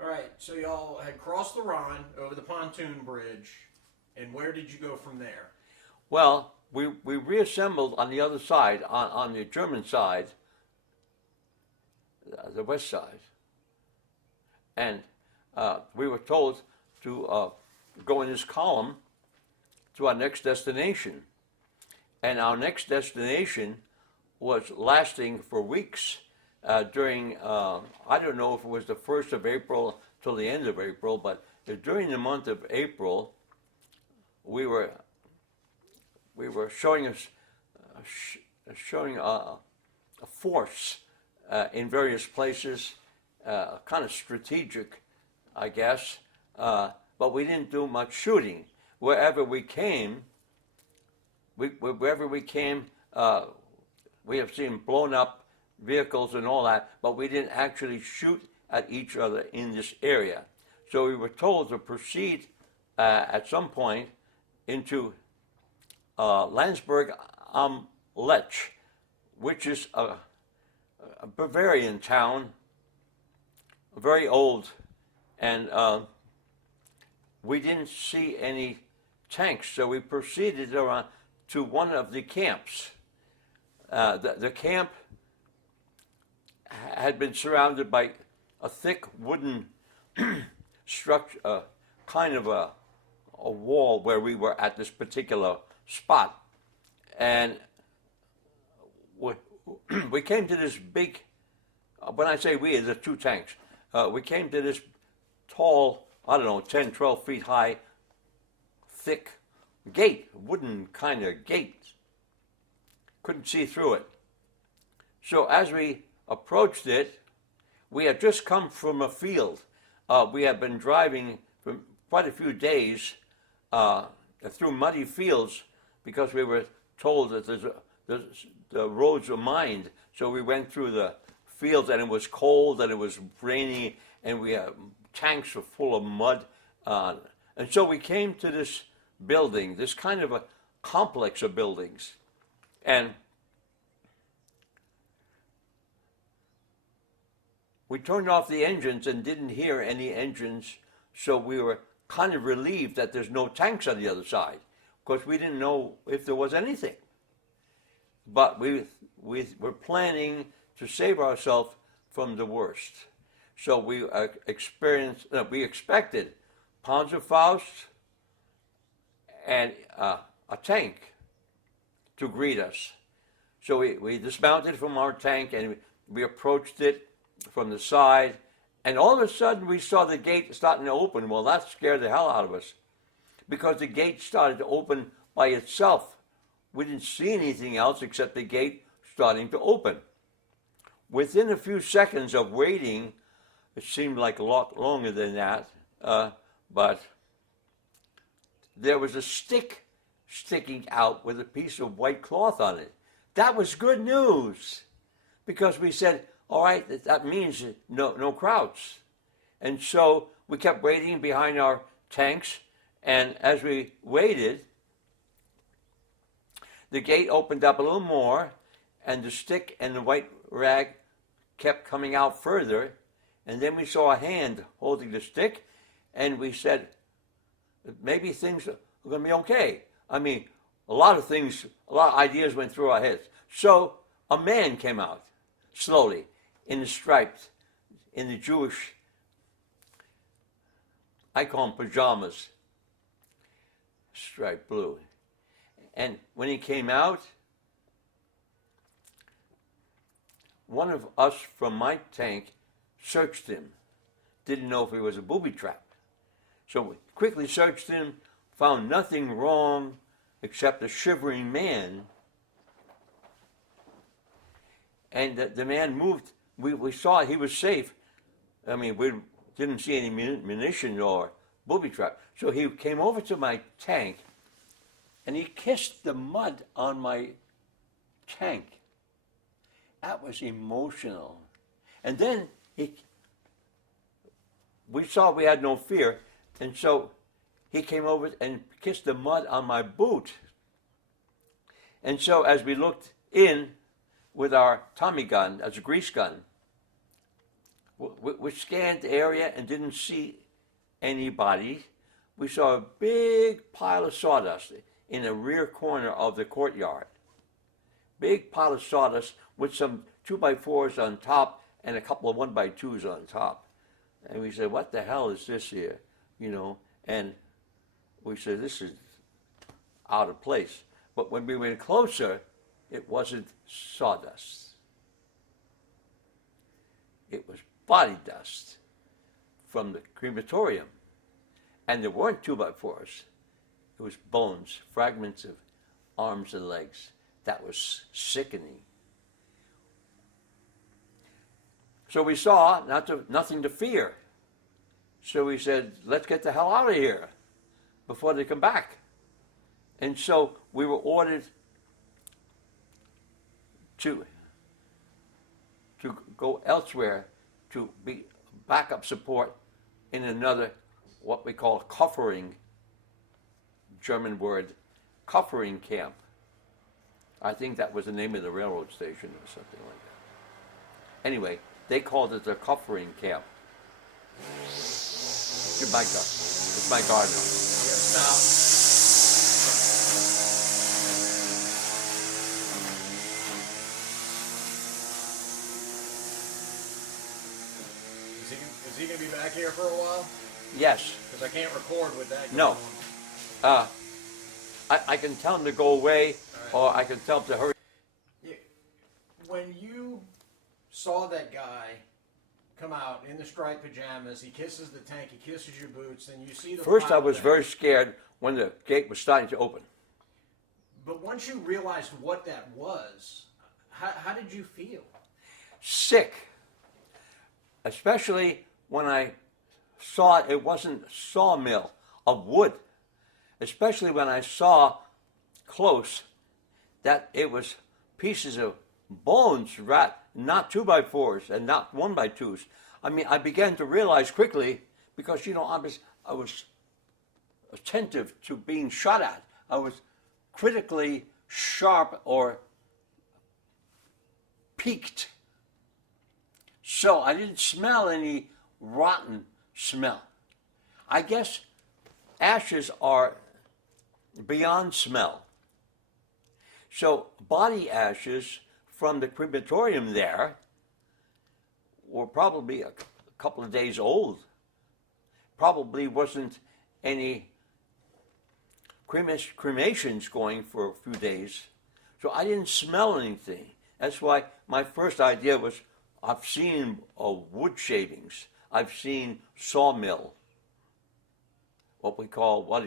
All right, so y'all had crossed the Rhine over the pontoon bridge, and where did you go from there? Well, we reassembled on the other side, on the German side, the west side, and we were told to go in this column to our next destination, and our next destination was lasting for weeks. During, I don't know if it was the 1st of April till the end of April, but during the month of April, we were showing a force in various places, kind of strategic, I guess, but we didn't do much shooting. Wherever we came, we have seen blown up vehicles and all that, but we didn't actually shoot at each other in this area. So we were told to proceed at some point into Landsberg am Lech, which is a Bavarian town, very old, and we didn't see any tanks, so we proceeded around to one of the camps. The camp had been surrounded by a thick wooden structure, kind of a wall where we were at this particular spot. And we came to this big, when I say we, there's two tanks. We came to this tall, I don't know, 10, 12 feet high, thick gate, wooden kind of gate. Couldn't see through it. So as we approached it, we had just come from a field. We had been driving for quite a few days through muddy fields because we were told that the roads were mined. So we went through the fields, and it was cold and it was rainy, and we had tanks were full of mud. And so we came to this building, this kind of a complex of buildings. And we turned off the engines and didn't hear any engines, so we were kind of relieved that there's no tanks on the other side, because we didn't know if there was anything. But we were planning to save ourselves from the worst. So we expected Panzerfaust and a tank to greet us. So we dismounted from our tank and we approached it from the side, and all of a sudden we saw the gate starting to open. Well, that scared the hell out of us, because the gate started to open by itself. We didn't see anything else except the gate starting to open. Within a few seconds of waiting, it seemed like a lot longer than that, but there was a stick sticking out with a piece of white cloth on it. That was good news, because we said, all right, that means no crowds. And so we kept waiting behind our tanks, and as we waited, the gate opened up a little more, and the stick and the white rag kept coming out further, and then we saw a hand holding the stick, and we said, maybe things are going to be okay. I mean, a lot of ideas went through our heads. So a man came out, slowly, in the stripes, in the Jewish, I call them pajamas, striped blue. And when he came out, one of us from my tank searched him. Didn't know if he was a booby trap. So we quickly searched him, found nothing wrong except a shivering man. And the man moved. We saw he was safe. I mean, we didn't see any munition or booby trap. So he came over to my tank, and he kissed the mud on my tank. That was emotional. And then we saw we had no fear, and so he came over and kissed the mud on my boot. And so as we looked in with our Tommy gun, as a grease gun, we scanned the area and didn't see anybody. We saw a big pile of sawdust in the rear corner of the courtyard. Big pile of sawdust with some 2x4s on top and a couple of 1x2s on top. And we said, what the hell is this here? You know, and we said, this is out of place. But when we went closer, it wasn't sawdust. It was body dust from the crematorium. And there weren't 2x4s. It was bones, fragments of arms and legs. That was sickening. So we saw nothing to fear. So we said, let's get the hell out of here before they come back. And so we were ordered to to go elsewhere to be backup support in another, what we call Koffering, German word, Koffering camp. I think that was the name of the railroad station or something like that. Anyway, they called it the Koffering camp. It's my gardener. Stop. Is he going to be back here for a while? Yes. Because I can't record with that going No. on. I can tell him to go away, or I can tell him to hurry. When you saw that guy come out in the striped pajamas, he kisses the tank, he kisses your boots, and you see the First, I pile was there. very scared when the gate was starting to open. But once you realized what that was, how did you feel? Sick. Especially when I saw it wasn't a sawmill of wood. Especially when I saw close that it was pieces of bones, not 2x4s and not 1x2s. I mean, I began to realize quickly, because, I was attentive to being shot at. I was critically sharp or peaked. So I didn't smell any rotten smell. I guess ashes are beyond smell. So body ashes from the crematorium there were probably a couple of days old. Probably wasn't any cremations going for a few days. So I didn't smell anything. That's why my first idea was, I've seen wood shavings. I've seen sawmill. What do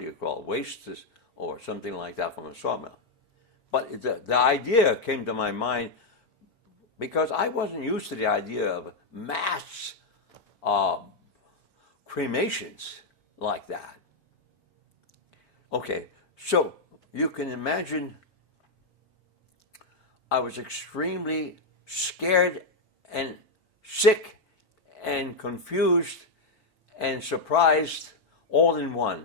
you call wastes or something like that from a sawmill. But the idea came to my mind because I wasn't used to the idea of mass cremations like that. Okay, so you can imagine I was extremely scared and sick and confused and surprised all in one.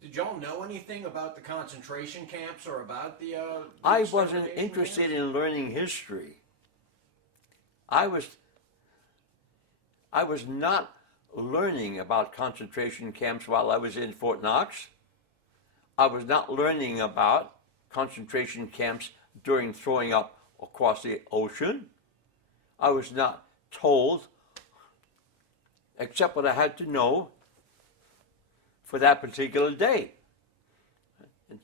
Did y'all know anything about the concentration camps or about the I wasn't extermination interested camps? in learning history. I was not learning about concentration camps while I was in Fort Knox. I was not learning about concentration camps during throwing up across the ocean. I was not told, except what I had to know for that particular day.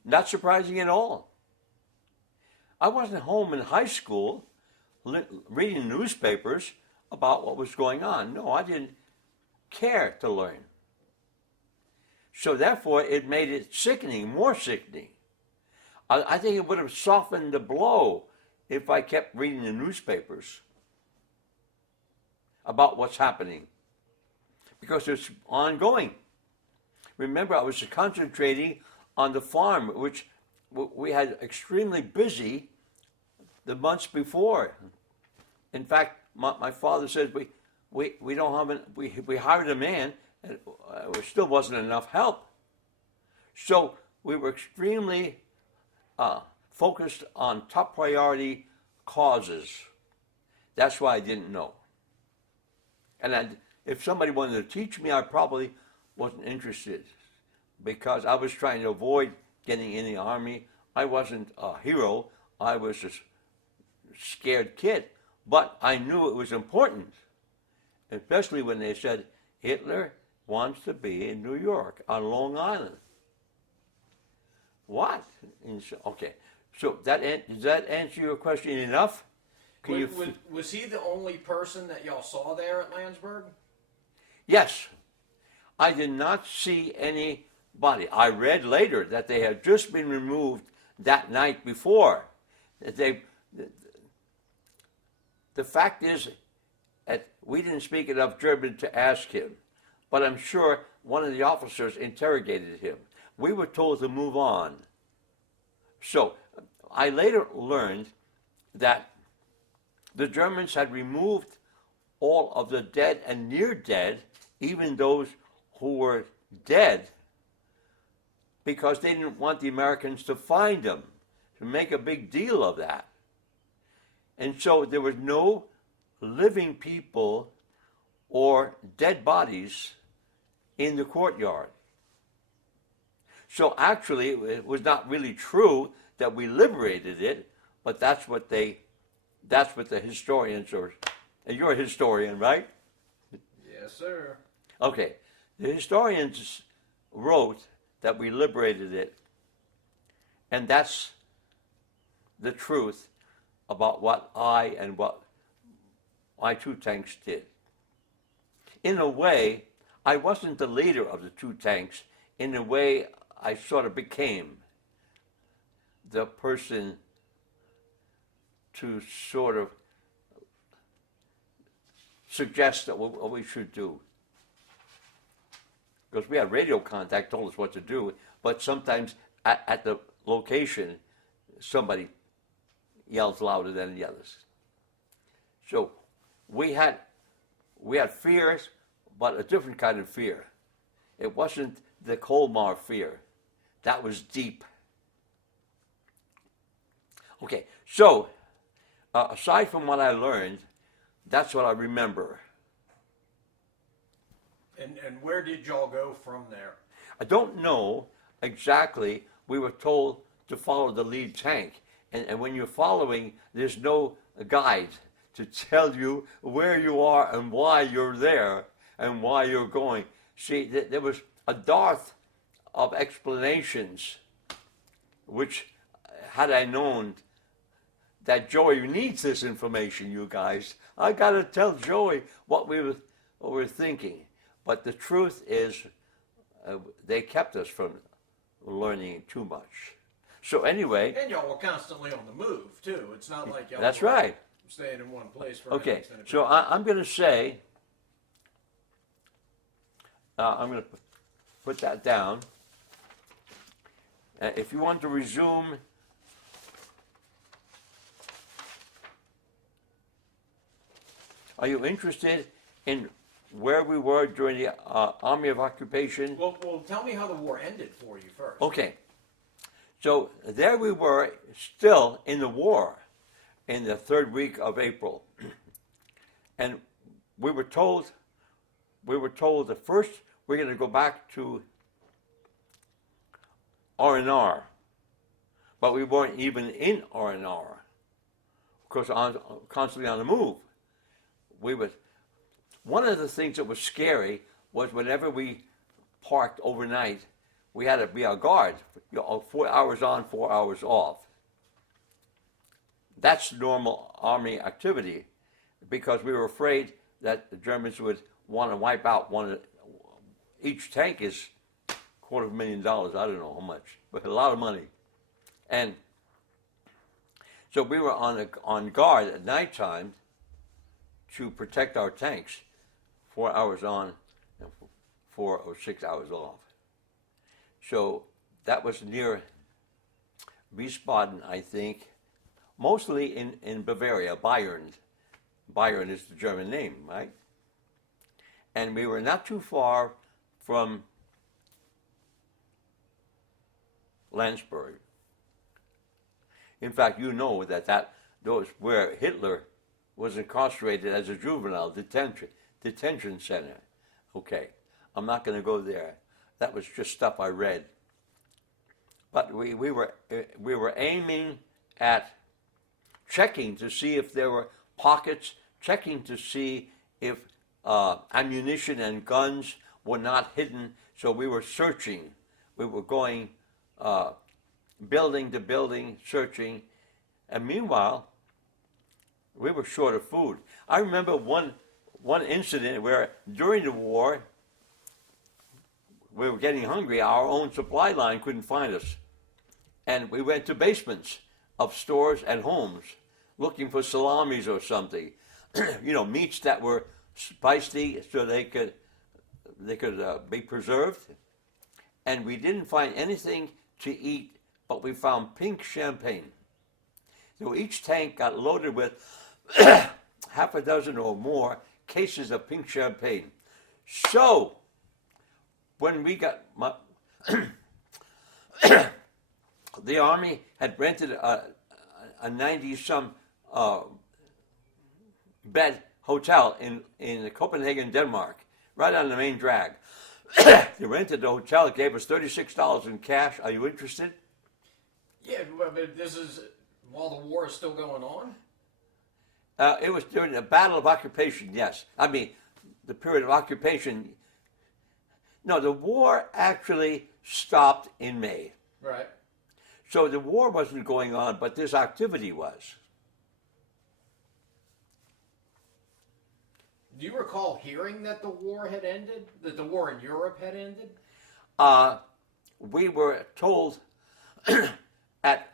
Not surprising at all. I wasn't home in high school reading newspapers about what was going on. No, I didn't care to learn. So therefore, it made it sickening, more sickening. I think it would have softened the blow if I kept reading the newspapers about what's happening, because it's ongoing. Remember, I was concentrating on the farm, which we had extremely busy the months before. In fact, my father said we don't have we hired a man, and there still wasn't enough help. So we were extremely focused on top priority causes. That's why I didn't know. And if somebody wanted to teach me, I probably wasn't interested, because I was trying to avoid getting in the army. I wasn't a hero. I was a scared kid. But I knew it was important, especially when they said Hitler wants to be in New York on Long Island. What? Okay. So does that answer your question enough? Was he the only person that y'all saw there at Landsberg? Yes. I did not see any body. I read later that they had just been removed that night before. The fact is that we didn't speak enough German to ask him, but I'm sure one of the officers interrogated him. We were told to move on. So I later learned that the Germans had removed all of the dead and near dead, even those who were dead, because they didn't want the Americans to find them, to make a big deal of that. And so there was no living people or dead bodies in the courtyard. So actually, it was not really true that we liberated it, but that's what the historians are. And you're a historian, right? Yes, sir. Okay. The historians wrote that we liberated it, and that's the truth about what I and what my two tanks did. In a way, I wasn't the leader of the two tanks. In a way, I sort of became the person to sort of suggest that what we should do. Because we had radio contact, told us what to do, but sometimes at the location, somebody yells louder than the others. So we had fears, but a different kind of fear. It wasn't the Colmar fear. That was deep. Okay, so aside from what I learned, that's what I remember. And where did y'all go from there? I don't know exactly. We were told to follow the lead tank. And when you're following, there's no guide to tell you where you are and why you're there and why you're going. See, there was a dearth of explanations, which, had I known that Joey needs this information, you guys, I got to tell Joey what we were thinking. But the truth is, they kept us from learning too much. So anyway. And y'all were constantly on the move, too. It's not like y'all That's were right. staying in one place for Okay, an extended so period. I'm going to say, I'm going to put that down. If you want to resume, are you interested in where we were during the Army of Occupation? Well, tell me how the war ended for you first. Okay. So there we were, still in the war, in the third week of April. And we were told that first we're going to go back to R&R. But we weren't even in R&R. Of course, constantly on the move. One of the things that was scary was whenever we parked overnight, we had to be on guard, 4 hours on, 4 hours off. That's normal Army activity, because we were afraid that the Germans would want to wipe out each tank is $250,000, I don't know how much, but a lot of money. And so we were on guard at nighttime to protect our tanks, 4 hours on and 4 or 6 hours off. So that was near Wiesbaden, I think, mostly in Bavaria, Bayern. Bayern is the German name, right? And we were not too far from Landsberg. In fact, you know that was where Hitler was incarcerated as a juvenile detention center. Okay, I'm not going to go there. That was just stuff I read. But we were aiming at checking to see if there were pockets, checking to see if ammunition and guns were not hidden. So we were searching. We were going building to building, searching. And meanwhile, we were short of food. I remember one incident where during the war, we were getting hungry. Our own supply line couldn't find us. And we went to basements of stores and homes looking for salamis or something. Meats that were spicy so they could be preserved. And we didn't find anything to eat, but we found pink champagne. So each tank got loaded with half a dozen or more cases of pink champagne. So, when we got the Army had rented a 90-some bed hotel in Copenhagen, Denmark, right on the main drag. They rented the hotel, gave us $36 in cash. Are you interested? Yeah, but this is while the war is still going on? It was during the Battle of Occupation, yes. I mean, the period of occupation. No, the war actually stopped in May. Right. So the war wasn't going on, but this activity was. Do you recall hearing that the war had ended? That the war in Europe had ended? We were told at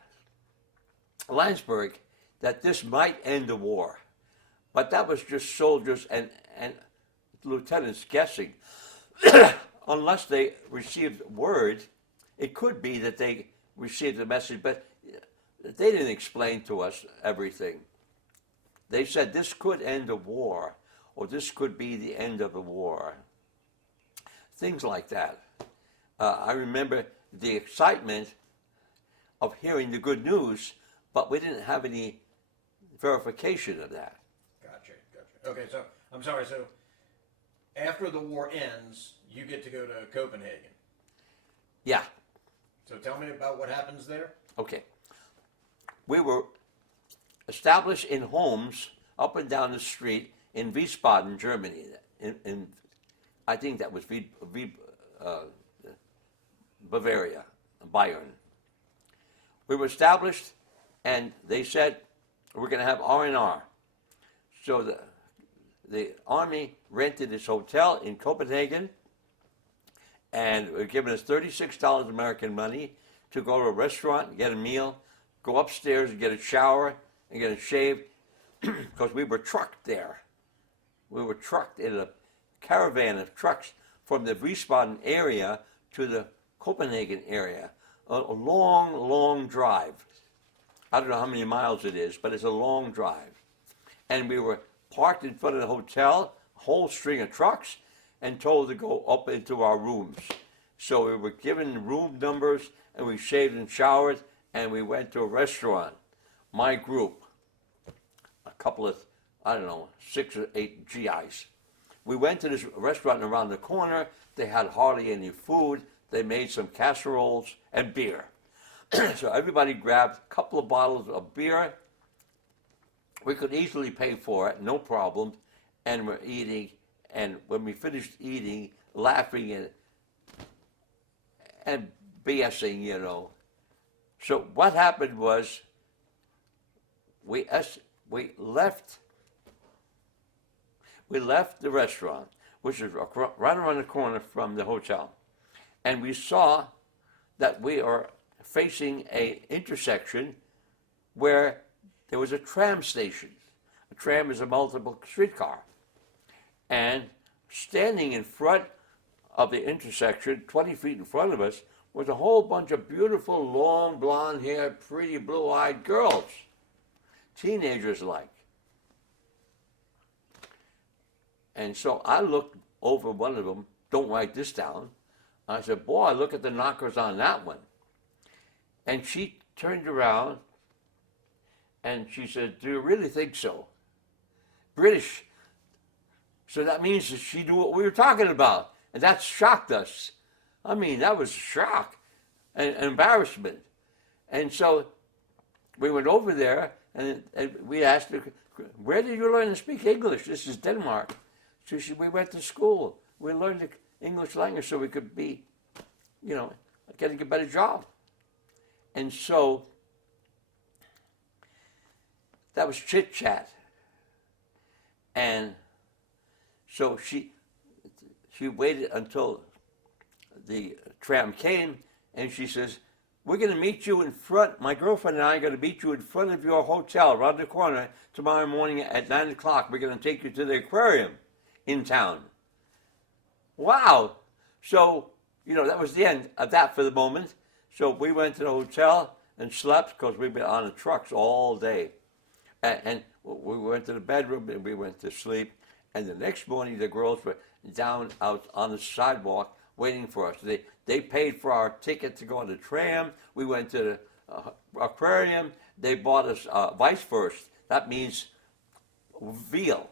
Landsberg that this might end the war. But that was just soldiers and lieutenants guessing. Unless they received word, it could be that they received the message, but they didn't explain to us everything. They said this could end the war, or this could be the end of the war. Things like that. I remember the excitement of hearing the good news, but we didn't have any verification of that. Gotcha. Okay, so, I'm sorry, so after the war ends, you get to go to Copenhagen. Yeah. So tell me about what happens there. Okay. We were established in homes up and down the street in Wiesbaden, Germany. In I think that was Bavaria, Bayern. We were established, and they said we're going to have R&R. So the Army rented this hotel in Copenhagen, and were giving us $36 American money to go to a restaurant, get a meal, go upstairs and get a shower and get a shave, because we were trucked there. We were trucked in a caravan of trucks from the Wiesbaden area to the Copenhagen area. A long, long drive. I don't know how many miles it is, but it's a long drive. And we were parked in front of the hotel, a whole string of trucks, and told to go up into our rooms. So we were given room numbers, and we shaved and showered, and we went to a restaurant. My group, a couple of, 6 or 8 GIs. We went to this restaurant around the corner. They had hardly any food. They made some casseroles and beer. So everybody grabbed a couple of bottles of beer. We could easily pay for it, no problem. And we're eating. And when we finished eating, laughing and BSing, So what happened was we left the restaurant, which is right around the corner from the hotel, and we saw that we are facing an intersection where there was a tram station. A tram is a multiple streetcar. And standing in front of the intersection, 20 feet in front of us, was a whole bunch of beautiful, long, blonde-haired, pretty, blue-eyed girls, teenagers-like. And so I looked over one of them, don't write this down. I said, boy, look at the knockers on that one. And she turned around and she said, do you really think so? British. So that means that she knew what we were talking about. And that shocked us. I mean, that was shock and embarrassment. And so we went over there and we asked her, where did you learn to speak English? This is Denmark. So she said, we went to school. We learned the English language so we could be, getting a better job. And so that was chit-chat. And so she waited until the tram came, and she says, we're going to meet you in front, my girlfriend and I are going to meet you in front of your hotel around the corner tomorrow morning at 9 o'clock. We're going to take you to the aquarium in town. Wow. So, that was the end of that for the moment. So we went to the hotel and slept because we've been on the trucks all day. And we went to the bedroom and we went to sleep. And the next morning, the girls were down out on the sidewalk waiting for us. They paid for our ticket to go on the tram. We went to the aquarium. They bought us Weisswurst. That means veal.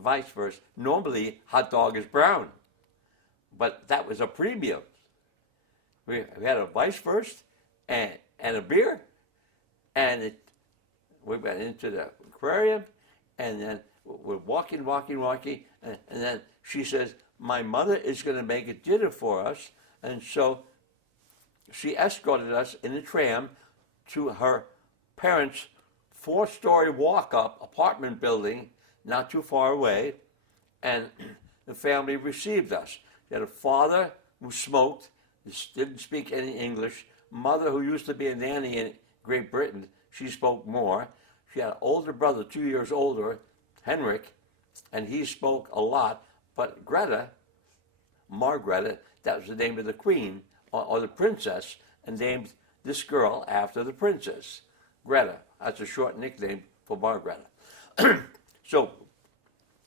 Weisswurst. Normally, hot dog is brown, but that was a premium. We had a Weisswurst and a beer, and we went into the aquarium, and then we're walking, and then she says, my mother is going to make a dinner for us, and so she escorted us in the tram to her parents' 4-story walk-up apartment building not too far away, and the family received us. They had a father who smoked, didn't speak any English, mother who used to be a nanny in Great Britain, she spoke more. She had an older brother, 2 years older, Henrik, and he spoke a lot, but Greta, Margrethe, that was the name of the queen, or the princess, and named this girl after the princess. Greta, that's a short nickname for Margrethe. So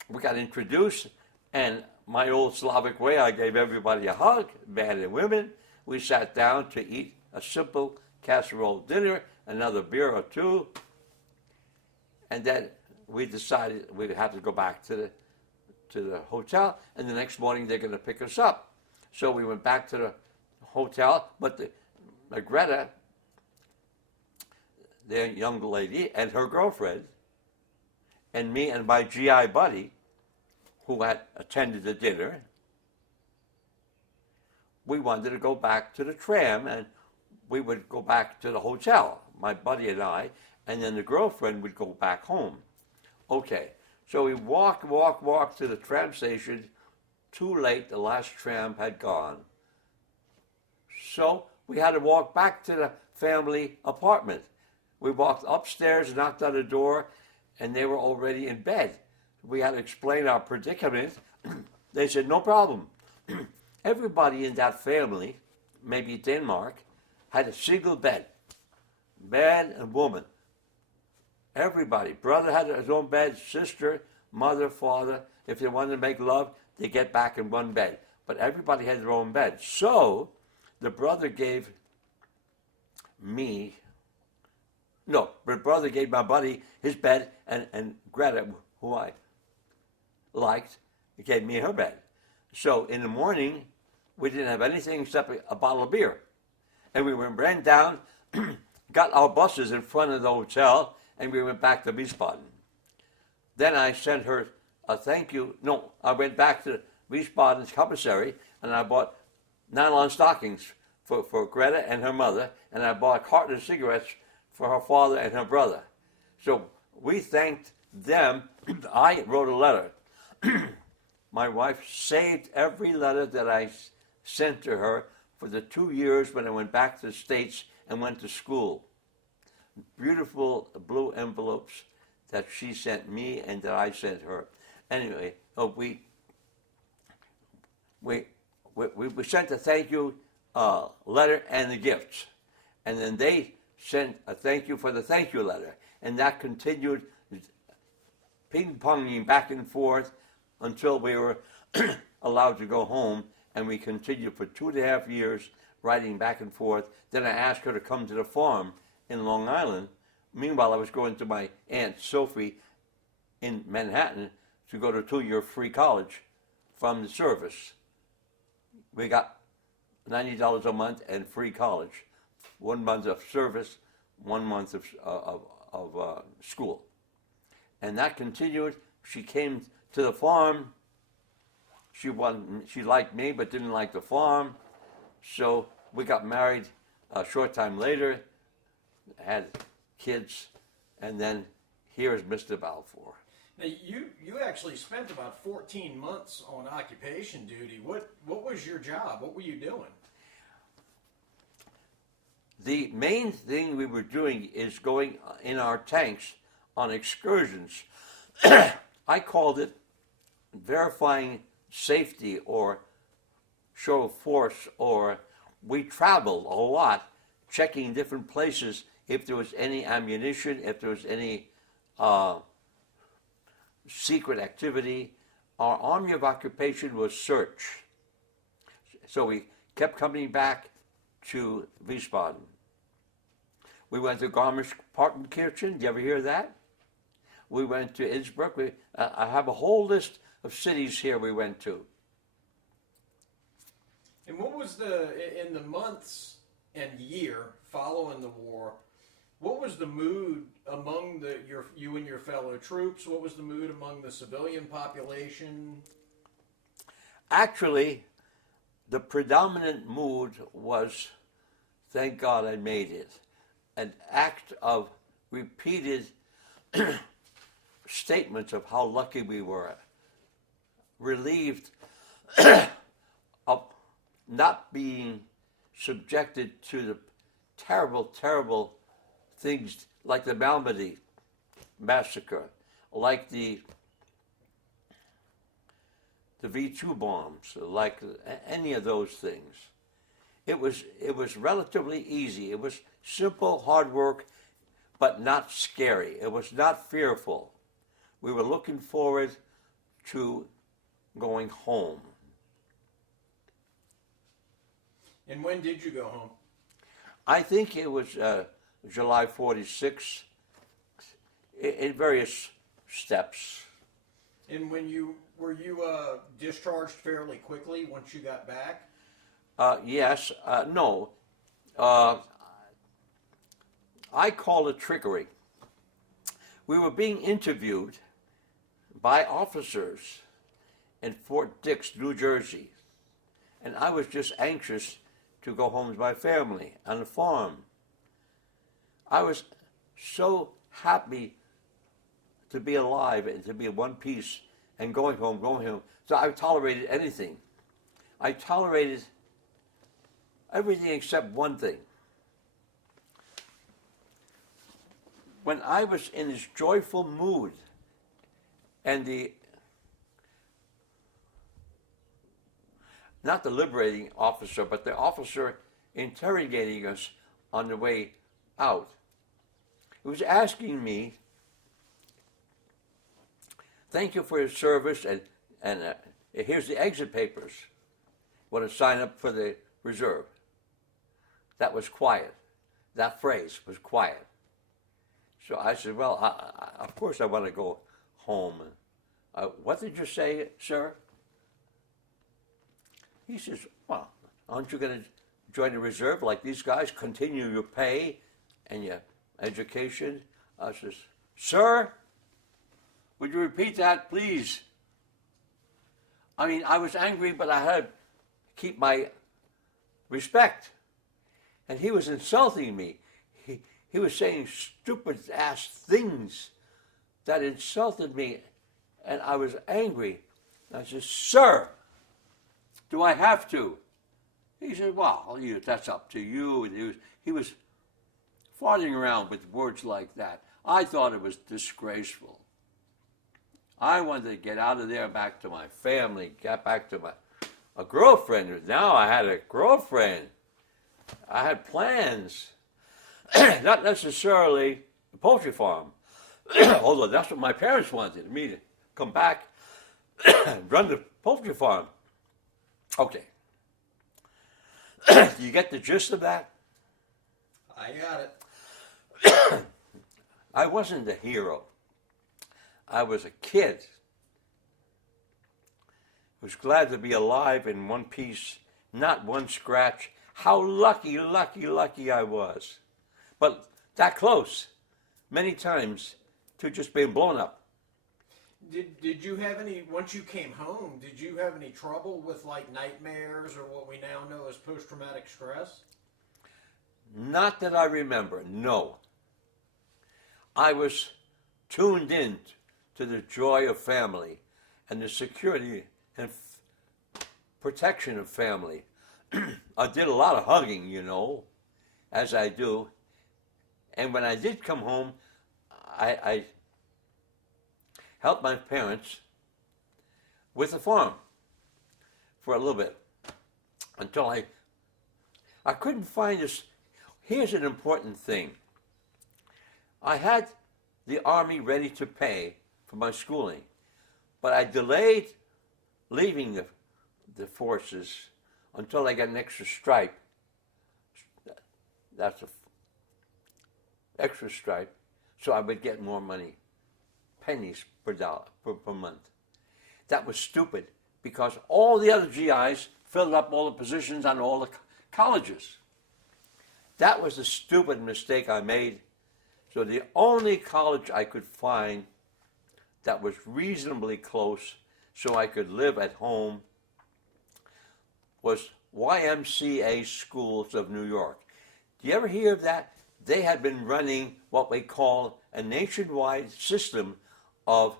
we got introduced, and my old Slavic way, I gave everybody a hug, men and women. We sat down to eat a simple casserole dinner, another beer or two, and then we decided we had to go back to the hotel, and the next morning they're going to pick us up. So we went back to the hotel, but Greta, the young lady, and her girlfriend, and me and my GI buddy, who had attended the dinner, we wanted to go back to the tram, and we would go back to the hotel, my buddy and I, and then the girlfriend would go back home. Okay, so we walked to the tram station. Too late, the last tram had gone. So we had to walk back to the family apartment. We walked upstairs, knocked on the door, and they were already in bed. We had to explain our predicament. They said, no problem. Everybody in that family, maybe Denmark, had a single bed, man and woman. Everybody. Brother had his own bed, sister, mother, father. If they wanted to make love, they get back in one bed. But everybody had their own bed. So the brother gave my buddy his bed, and Greta, who I liked, gave me her bed. So in the morning, we didn't have anything except a bottle of beer. And we ran down, got our buses in front of the hotel, and we went back to Wiesbaden. Then I sent her a thank you. No, I went back to Wiesbaden's commissary, and I bought nylon stockings for Greta and her mother, and I bought a carton of cigarettes for her father and her brother. So we thanked them. I wrote a letter. My wife saved every letter that I sent to her for the 2 years when I went back to the States and went to school. Beautiful blue envelopes that she sent me and that I sent her. Anyway, we sent a thank you letter and the gifts. And then they sent a thank you for the thank you letter. And that continued ping-ponging back and forth until we were allowed to go home. And we continued for 2.5 years writing back and forth. Then I asked her to come to the farm in Long Island. Meanwhile, I was going to my Aunt Sophie in Manhattan to go to 2-year free college from the service. We got $90 a month and free college. 1 month of service, 1 month of school. And that continued. She came to the farm. She liked me but didn't like the farm. So we got married a short time later, had kids, and then here's Mr. Balfour. Now you actually spent about 14 months on occupation duty. What was your job? What were you doing? The main thing we were doing is going in our tanks on excursions. I called it verifying safety or show of force, or we traveled a lot checking different places if there was any ammunition, if there was any secret activity. Our army of occupation was search. So we kept coming back to Wiesbaden. We went to Garmisch-Partenkirchen. Did you ever hear that? We went to Innsbruck. I have a whole list of cities here we went to. And what was in the months and year following the war, what was the mood among you and your fellow troops? What was the mood among the civilian population? Actually, the predominant mood was, thank God I made it, an act of repeated statements of how lucky we were, relieved of not being subjected to the terrible, terrible things like the Malmedy massacre, like the V2 bombs, like any of those things. It was relatively easy. It was simple, hard work, but not scary. It was not fearful. We were looking forward to going home. And when did you go home? I think it was July 46, in various steps. And were you discharged fairly quickly once you got back? Yes, no. I call it trickery. We were being interviewed by officers in Fort Dix, New Jersey, and I was just anxious to go home to my family on the farm. I was so happy to be alive and to be in one piece and going home. So I tolerated anything. I tolerated everything except one thing. When I was in this joyful mood and not the liberating officer, but the officer interrogating us on the way out, he was asking me, thank you for your service, and here's the exit papers. Want to sign up for the reserve? That was quiet. That phrase was quiet. So I said, well, of course I want to go home. What did you say, sir? He says, well, aren't you going to join the reserve like these guys, continue your pay and your education? I says, sir, would you repeat that, please? I mean, I was angry, but I had to keep my respect. And he was insulting me. He was saying stupid-ass things that insulted me, and I was angry. And I said, sir, do I have to? He said, well, that's up to you. He was farting around with words like that. I thought it was disgraceful. I wanted to get out of there, back to my family, get back to a girlfriend. Now I had a girlfriend. I had plans. Not necessarily the poultry farm, although that's what my parents wanted, me to come back and run the poultry farm. Okay. Do you get the gist of that? I got it. I wasn't a hero. I was a kid who was glad to be alive in one piece, not one scratch. How lucky, lucky, lucky I was. But that close, many times, to just being blown up. Did you have any, once you came home, did you have any trouble with like nightmares or what we now know as post-traumatic stress? Not that I remember, no. I was tuned in to the joy of family and the security and protection of family. I did a lot of hugging, as I do. And when I did come home, I helped my parents with the farm for a little bit until I couldn't find this. Here's an important thing. I had the Army ready to pay for my schooling, but I delayed leaving the forces until I got an extra stripe. That's a extra stripe, so I would get more money, pennies per dollar per month. That was stupid because all the other GIs filled up all the positions on all the colleges. That was a stupid mistake I made. So the only college I could find that was reasonably close so I could live at home was YMCA Schools of New York. Do you ever hear of that? They had been running what we call a nationwide system of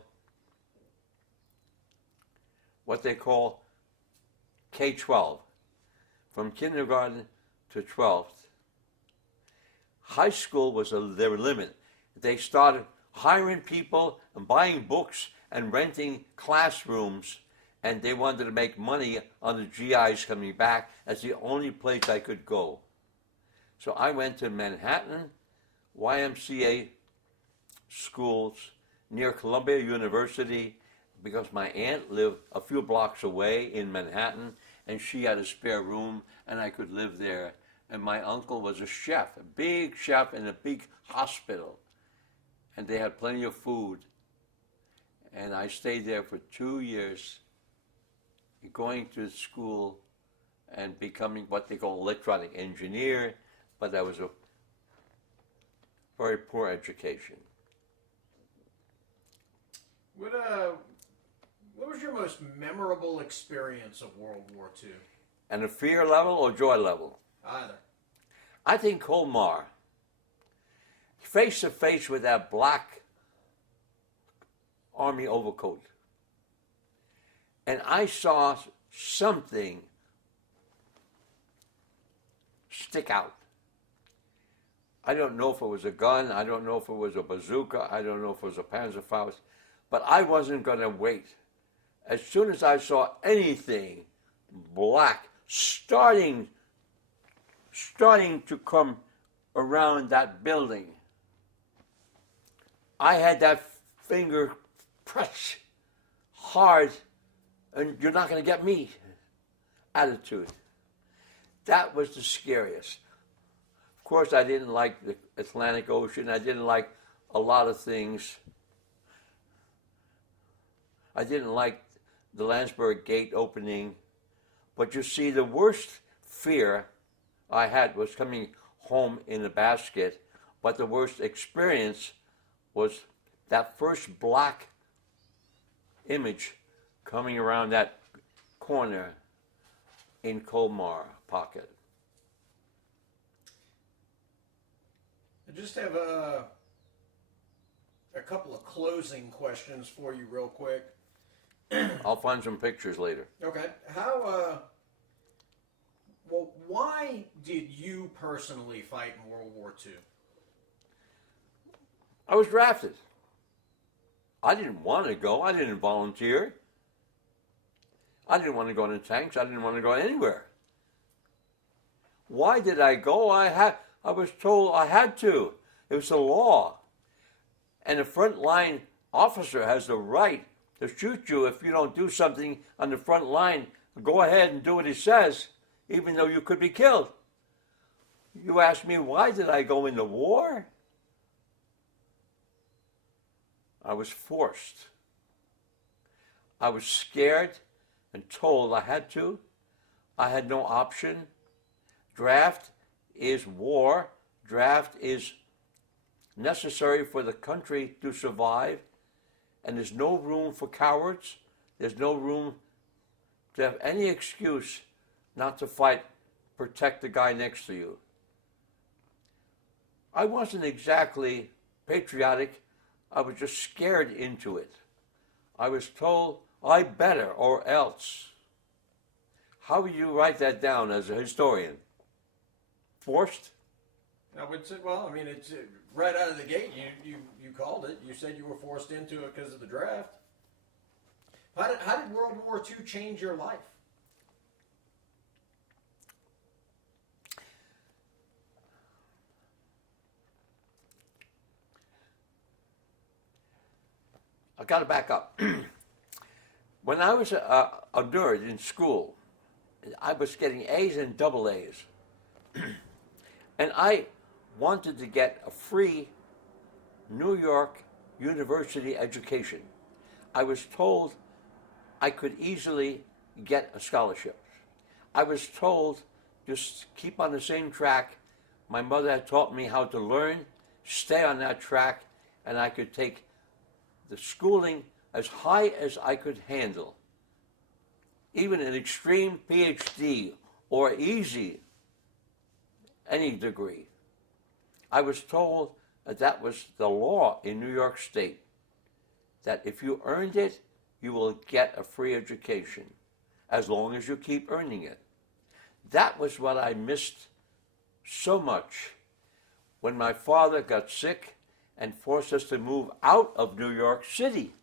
what they call K-12, from kindergarten to 12th. High school was their limit. They started hiring people and buying books and renting classrooms, and they wanted to make money on the GIs coming back. That's the only place I could go. So I went to Manhattan, YMCA schools near Columbia University, because my aunt lived a few blocks away in Manhattan, and she had a spare room, and I could live there. And my uncle was a chef, a big chef in a big hospital, and they had plenty of food. And I stayed there for 2 years, going to school and becoming what they call electronic engineer, but that was a very poor education. What was your most memorable experience of World War II? And a fear level or joy level? Either. I think Colmar, face to face with that black army overcoat. And I saw something stick out. I don't know if it was a gun, I don't know if it was a bazooka, I don't know if it was a Panzerfaust, but I wasn't going to wait. As soon as I saw anything black starting to come around that building, I had that finger pressed hard, and you're not going to get me attitude. That was the scariest. Of course, I didn't like the Atlantic Ocean. I didn't like a lot of things. I didn't like the Landsberg Gate opening. But you see, the worst fear I had was coming home in a basket. But the worst experience was that first black image coming around that corner in Colmar pocket. I just have a couple of closing questions for you real quick. I'll find some pictures later. Okay. Why did you personally fight in World War II? I was drafted. I didn't want to go. I didn't volunteer. I didn't want to go in the tanks. I didn't want to go anywhere. Why did I go? I was told I had to. It was the law. And a frontline officer has the right to shoot you if you don't do something on the front line. Go ahead and do what he says, even though you could be killed. You ask me, why did I go into war? I was forced. I was scared and told I had to. I had no option. Draft is war. Draft is necessary for the country to survive. And there's no room for cowards. There's no room to have any excuse not to fight, protect the guy next to you. I wasn't exactly patriotic. I was just scared into it. I was told, I better or else. How would you write that down as a historian? Forced? I would say, well, I mean, it's right out of the gate. You called it. You said you were forced into it because of the draft. How did World War II change your life? I got to back up. When I was a nerd in school, I was getting A's and double A's. And I wanted to get a free New York University education. I was told I could easily get a scholarship. I was told just keep on the same track. My mother had taught me how to learn, stay on that track, and I could take the schooling as high as I could handle. Even an extreme PhD or easy, any degree. I was told that that was the law in New York State, that if you earned it, you will get a free education, as long as you keep earning it. That was what I missed so much when my father got sick and forced us to move out of New York City.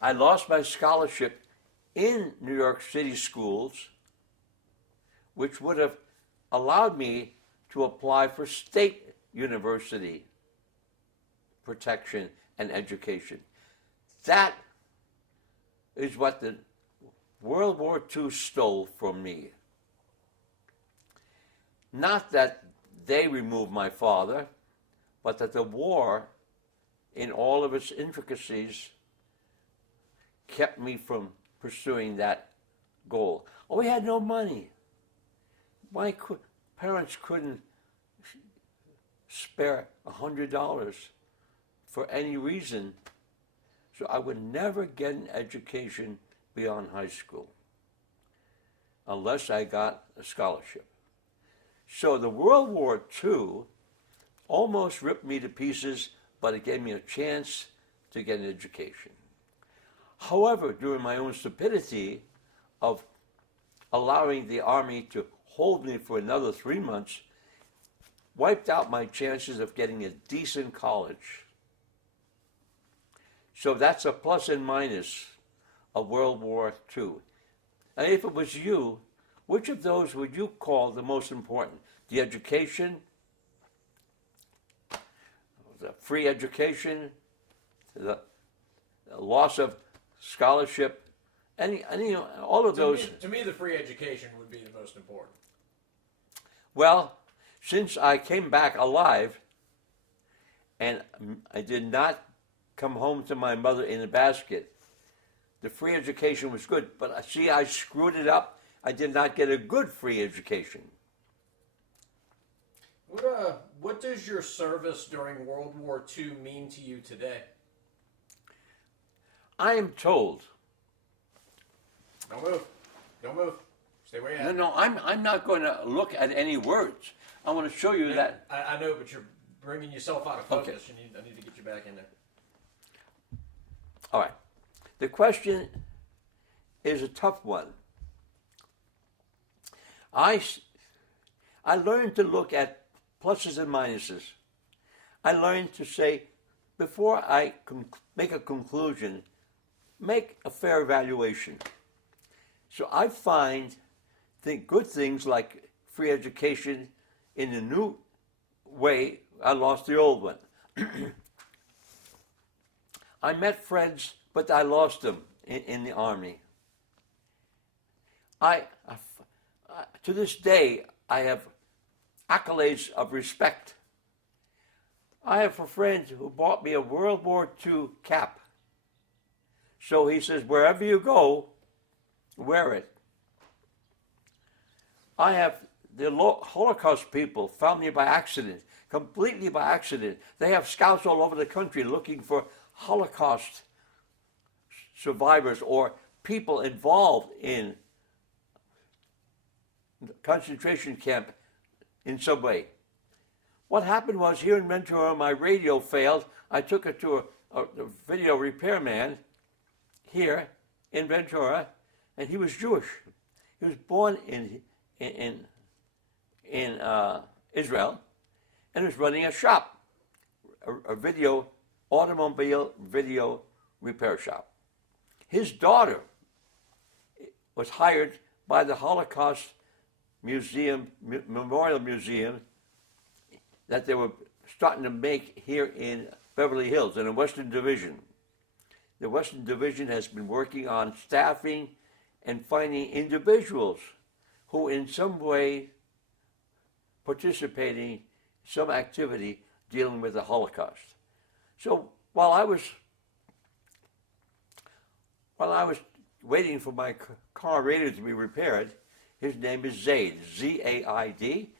I lost my scholarship in New York City schools, which would have allowed me to apply for state university protection and education. That is what the World War II stole from me. Not that they removed my father, but that the war, in all of its intricacies, kept me from pursuing that goal. Oh, we had no money. My parents couldn't spare $100 for any reason, so I would never get an education beyond high school unless I got a scholarship. So the World War II almost ripped me to pieces, but it gave me a chance to get an education. However, during my own stupidity of allowing the Army to hold me for another 3 months, wiped out my chances of getting a decent college. So that's a plus and minus of World War II. And if it was you, which of those would you call the most important? The education, the free education, the loss of scholarship, all of those. To me, the free education would be the most important. Well, since I came back alive and I did not come home to my mother in a basket, the free education was good. But see, I screwed it up. I did not get a good free education. What does your service during World War II mean to you today? I am told. Don't move. Don't move. Stay where you're at. No, I'm not going to look at any words. I want to show you that. I know, but you're bringing yourself out of focus. Okay. I need to get you back in there. All right. The question is a tough one. I learned to look at pluses and minuses. I learned to say, before I make a conclusion, make a fair evaluation. So I find good things like free education in a new way. I lost the old one. I met friends, but I lost them in the Army. To this day, I have accolades of respect. I have a friend who bought me a World War II cap. So he says, wherever you go, wear it. I have the Holocaust people found me by accident, completely by accident. They have scouts all over the country looking for Holocaust survivors or people involved in concentration camp in some way. What happened was, here in Ventura, my radio failed. I took it to a video repairman here in Ventura, and he was Jewish. He was born in Israel, and was running a shop, a automobile video repair shop. His daughter was hired by the Holocaust Museum, Memorial Museum, that they were starting to make here in Beverly Hills in the Western Division. The Western Division has been working on staffing and finding individuals who in some way participating in some activity dealing with the Holocaust. So while I was waiting for my car radio to be repaired, his name is Zaid, Z-A-I-D.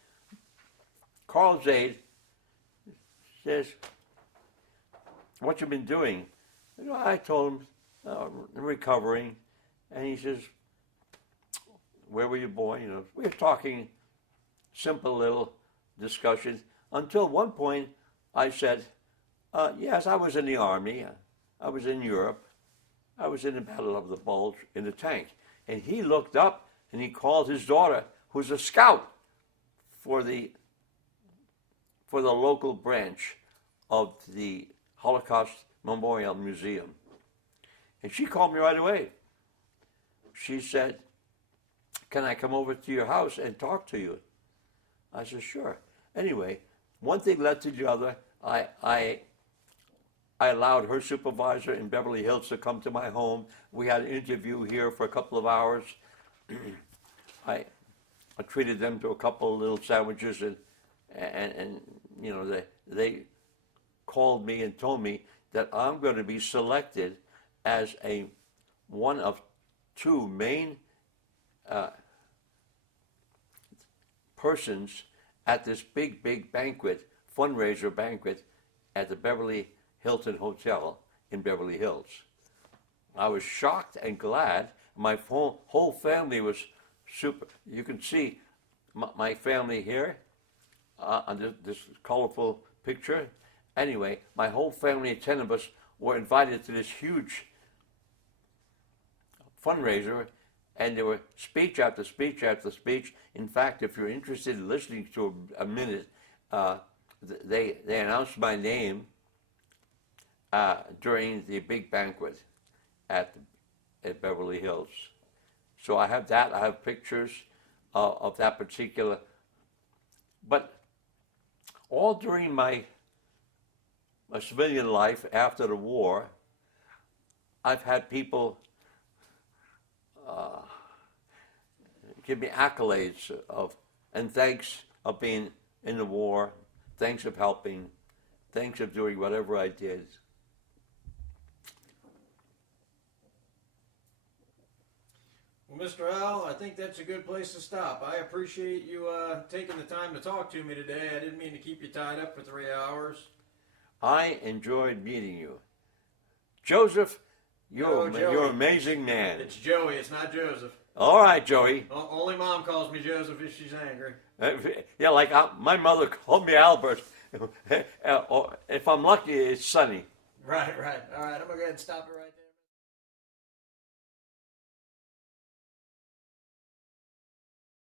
Carl Zaid says, "What you been doing?" I told him, "I'm recovering." And he says, "Where were you born?" We were talking simple little discussions until one point I said, "Yes, I was in the Army. I was in Europe. I was in the Battle of the Bulge in the tank." And he looked up and he called his daughter, who's a scout for the local branch of the Holocaust Memorial Museum. And she called me right away. She said, "Can I come over to your house and talk to you?" I said, "Sure." Anyway, one thing led to the other. I allowed her supervisor in Beverly Hills to come to my home. We had an interview here for a couple of hours. I treated them to a couple of little sandwiches, and they called me and told me that I'm going to be selected as one of two main persons at this big banquet, fundraiser banquet at the Beverly Hilton Hotel in Beverly Hills. I was shocked and glad. My whole family was super. You can see my family here on this colorful picture. Anyway, my whole family, 10 of us, were invited to this huge fundraiser, and there were speech after speech after speech. In fact, if you're interested in listening to a minute, they announced my name during the big banquet at Beverly Hills. So I have that. I have pictures of that particular. But all during my civilian life after the war, I've had people give me accolades and thanks of being in the war, thanks of helping, thanks of doing whatever I did. Well, Mr. Al, I think that's a good place to stop. I appreciate you taking the time to talk to me today. I didn't mean to keep you tied up for 3 hours. I enjoyed meeting you. Joseph, you're an amazing man. It's Joey, it's not Joseph. All right, Joey. Only Mom calls me Joseph if she's angry. Yeah, like my mother called me Albert. If I'm lucky, it's Sonny. Right. All right, I'm going to go ahead and stop it right there.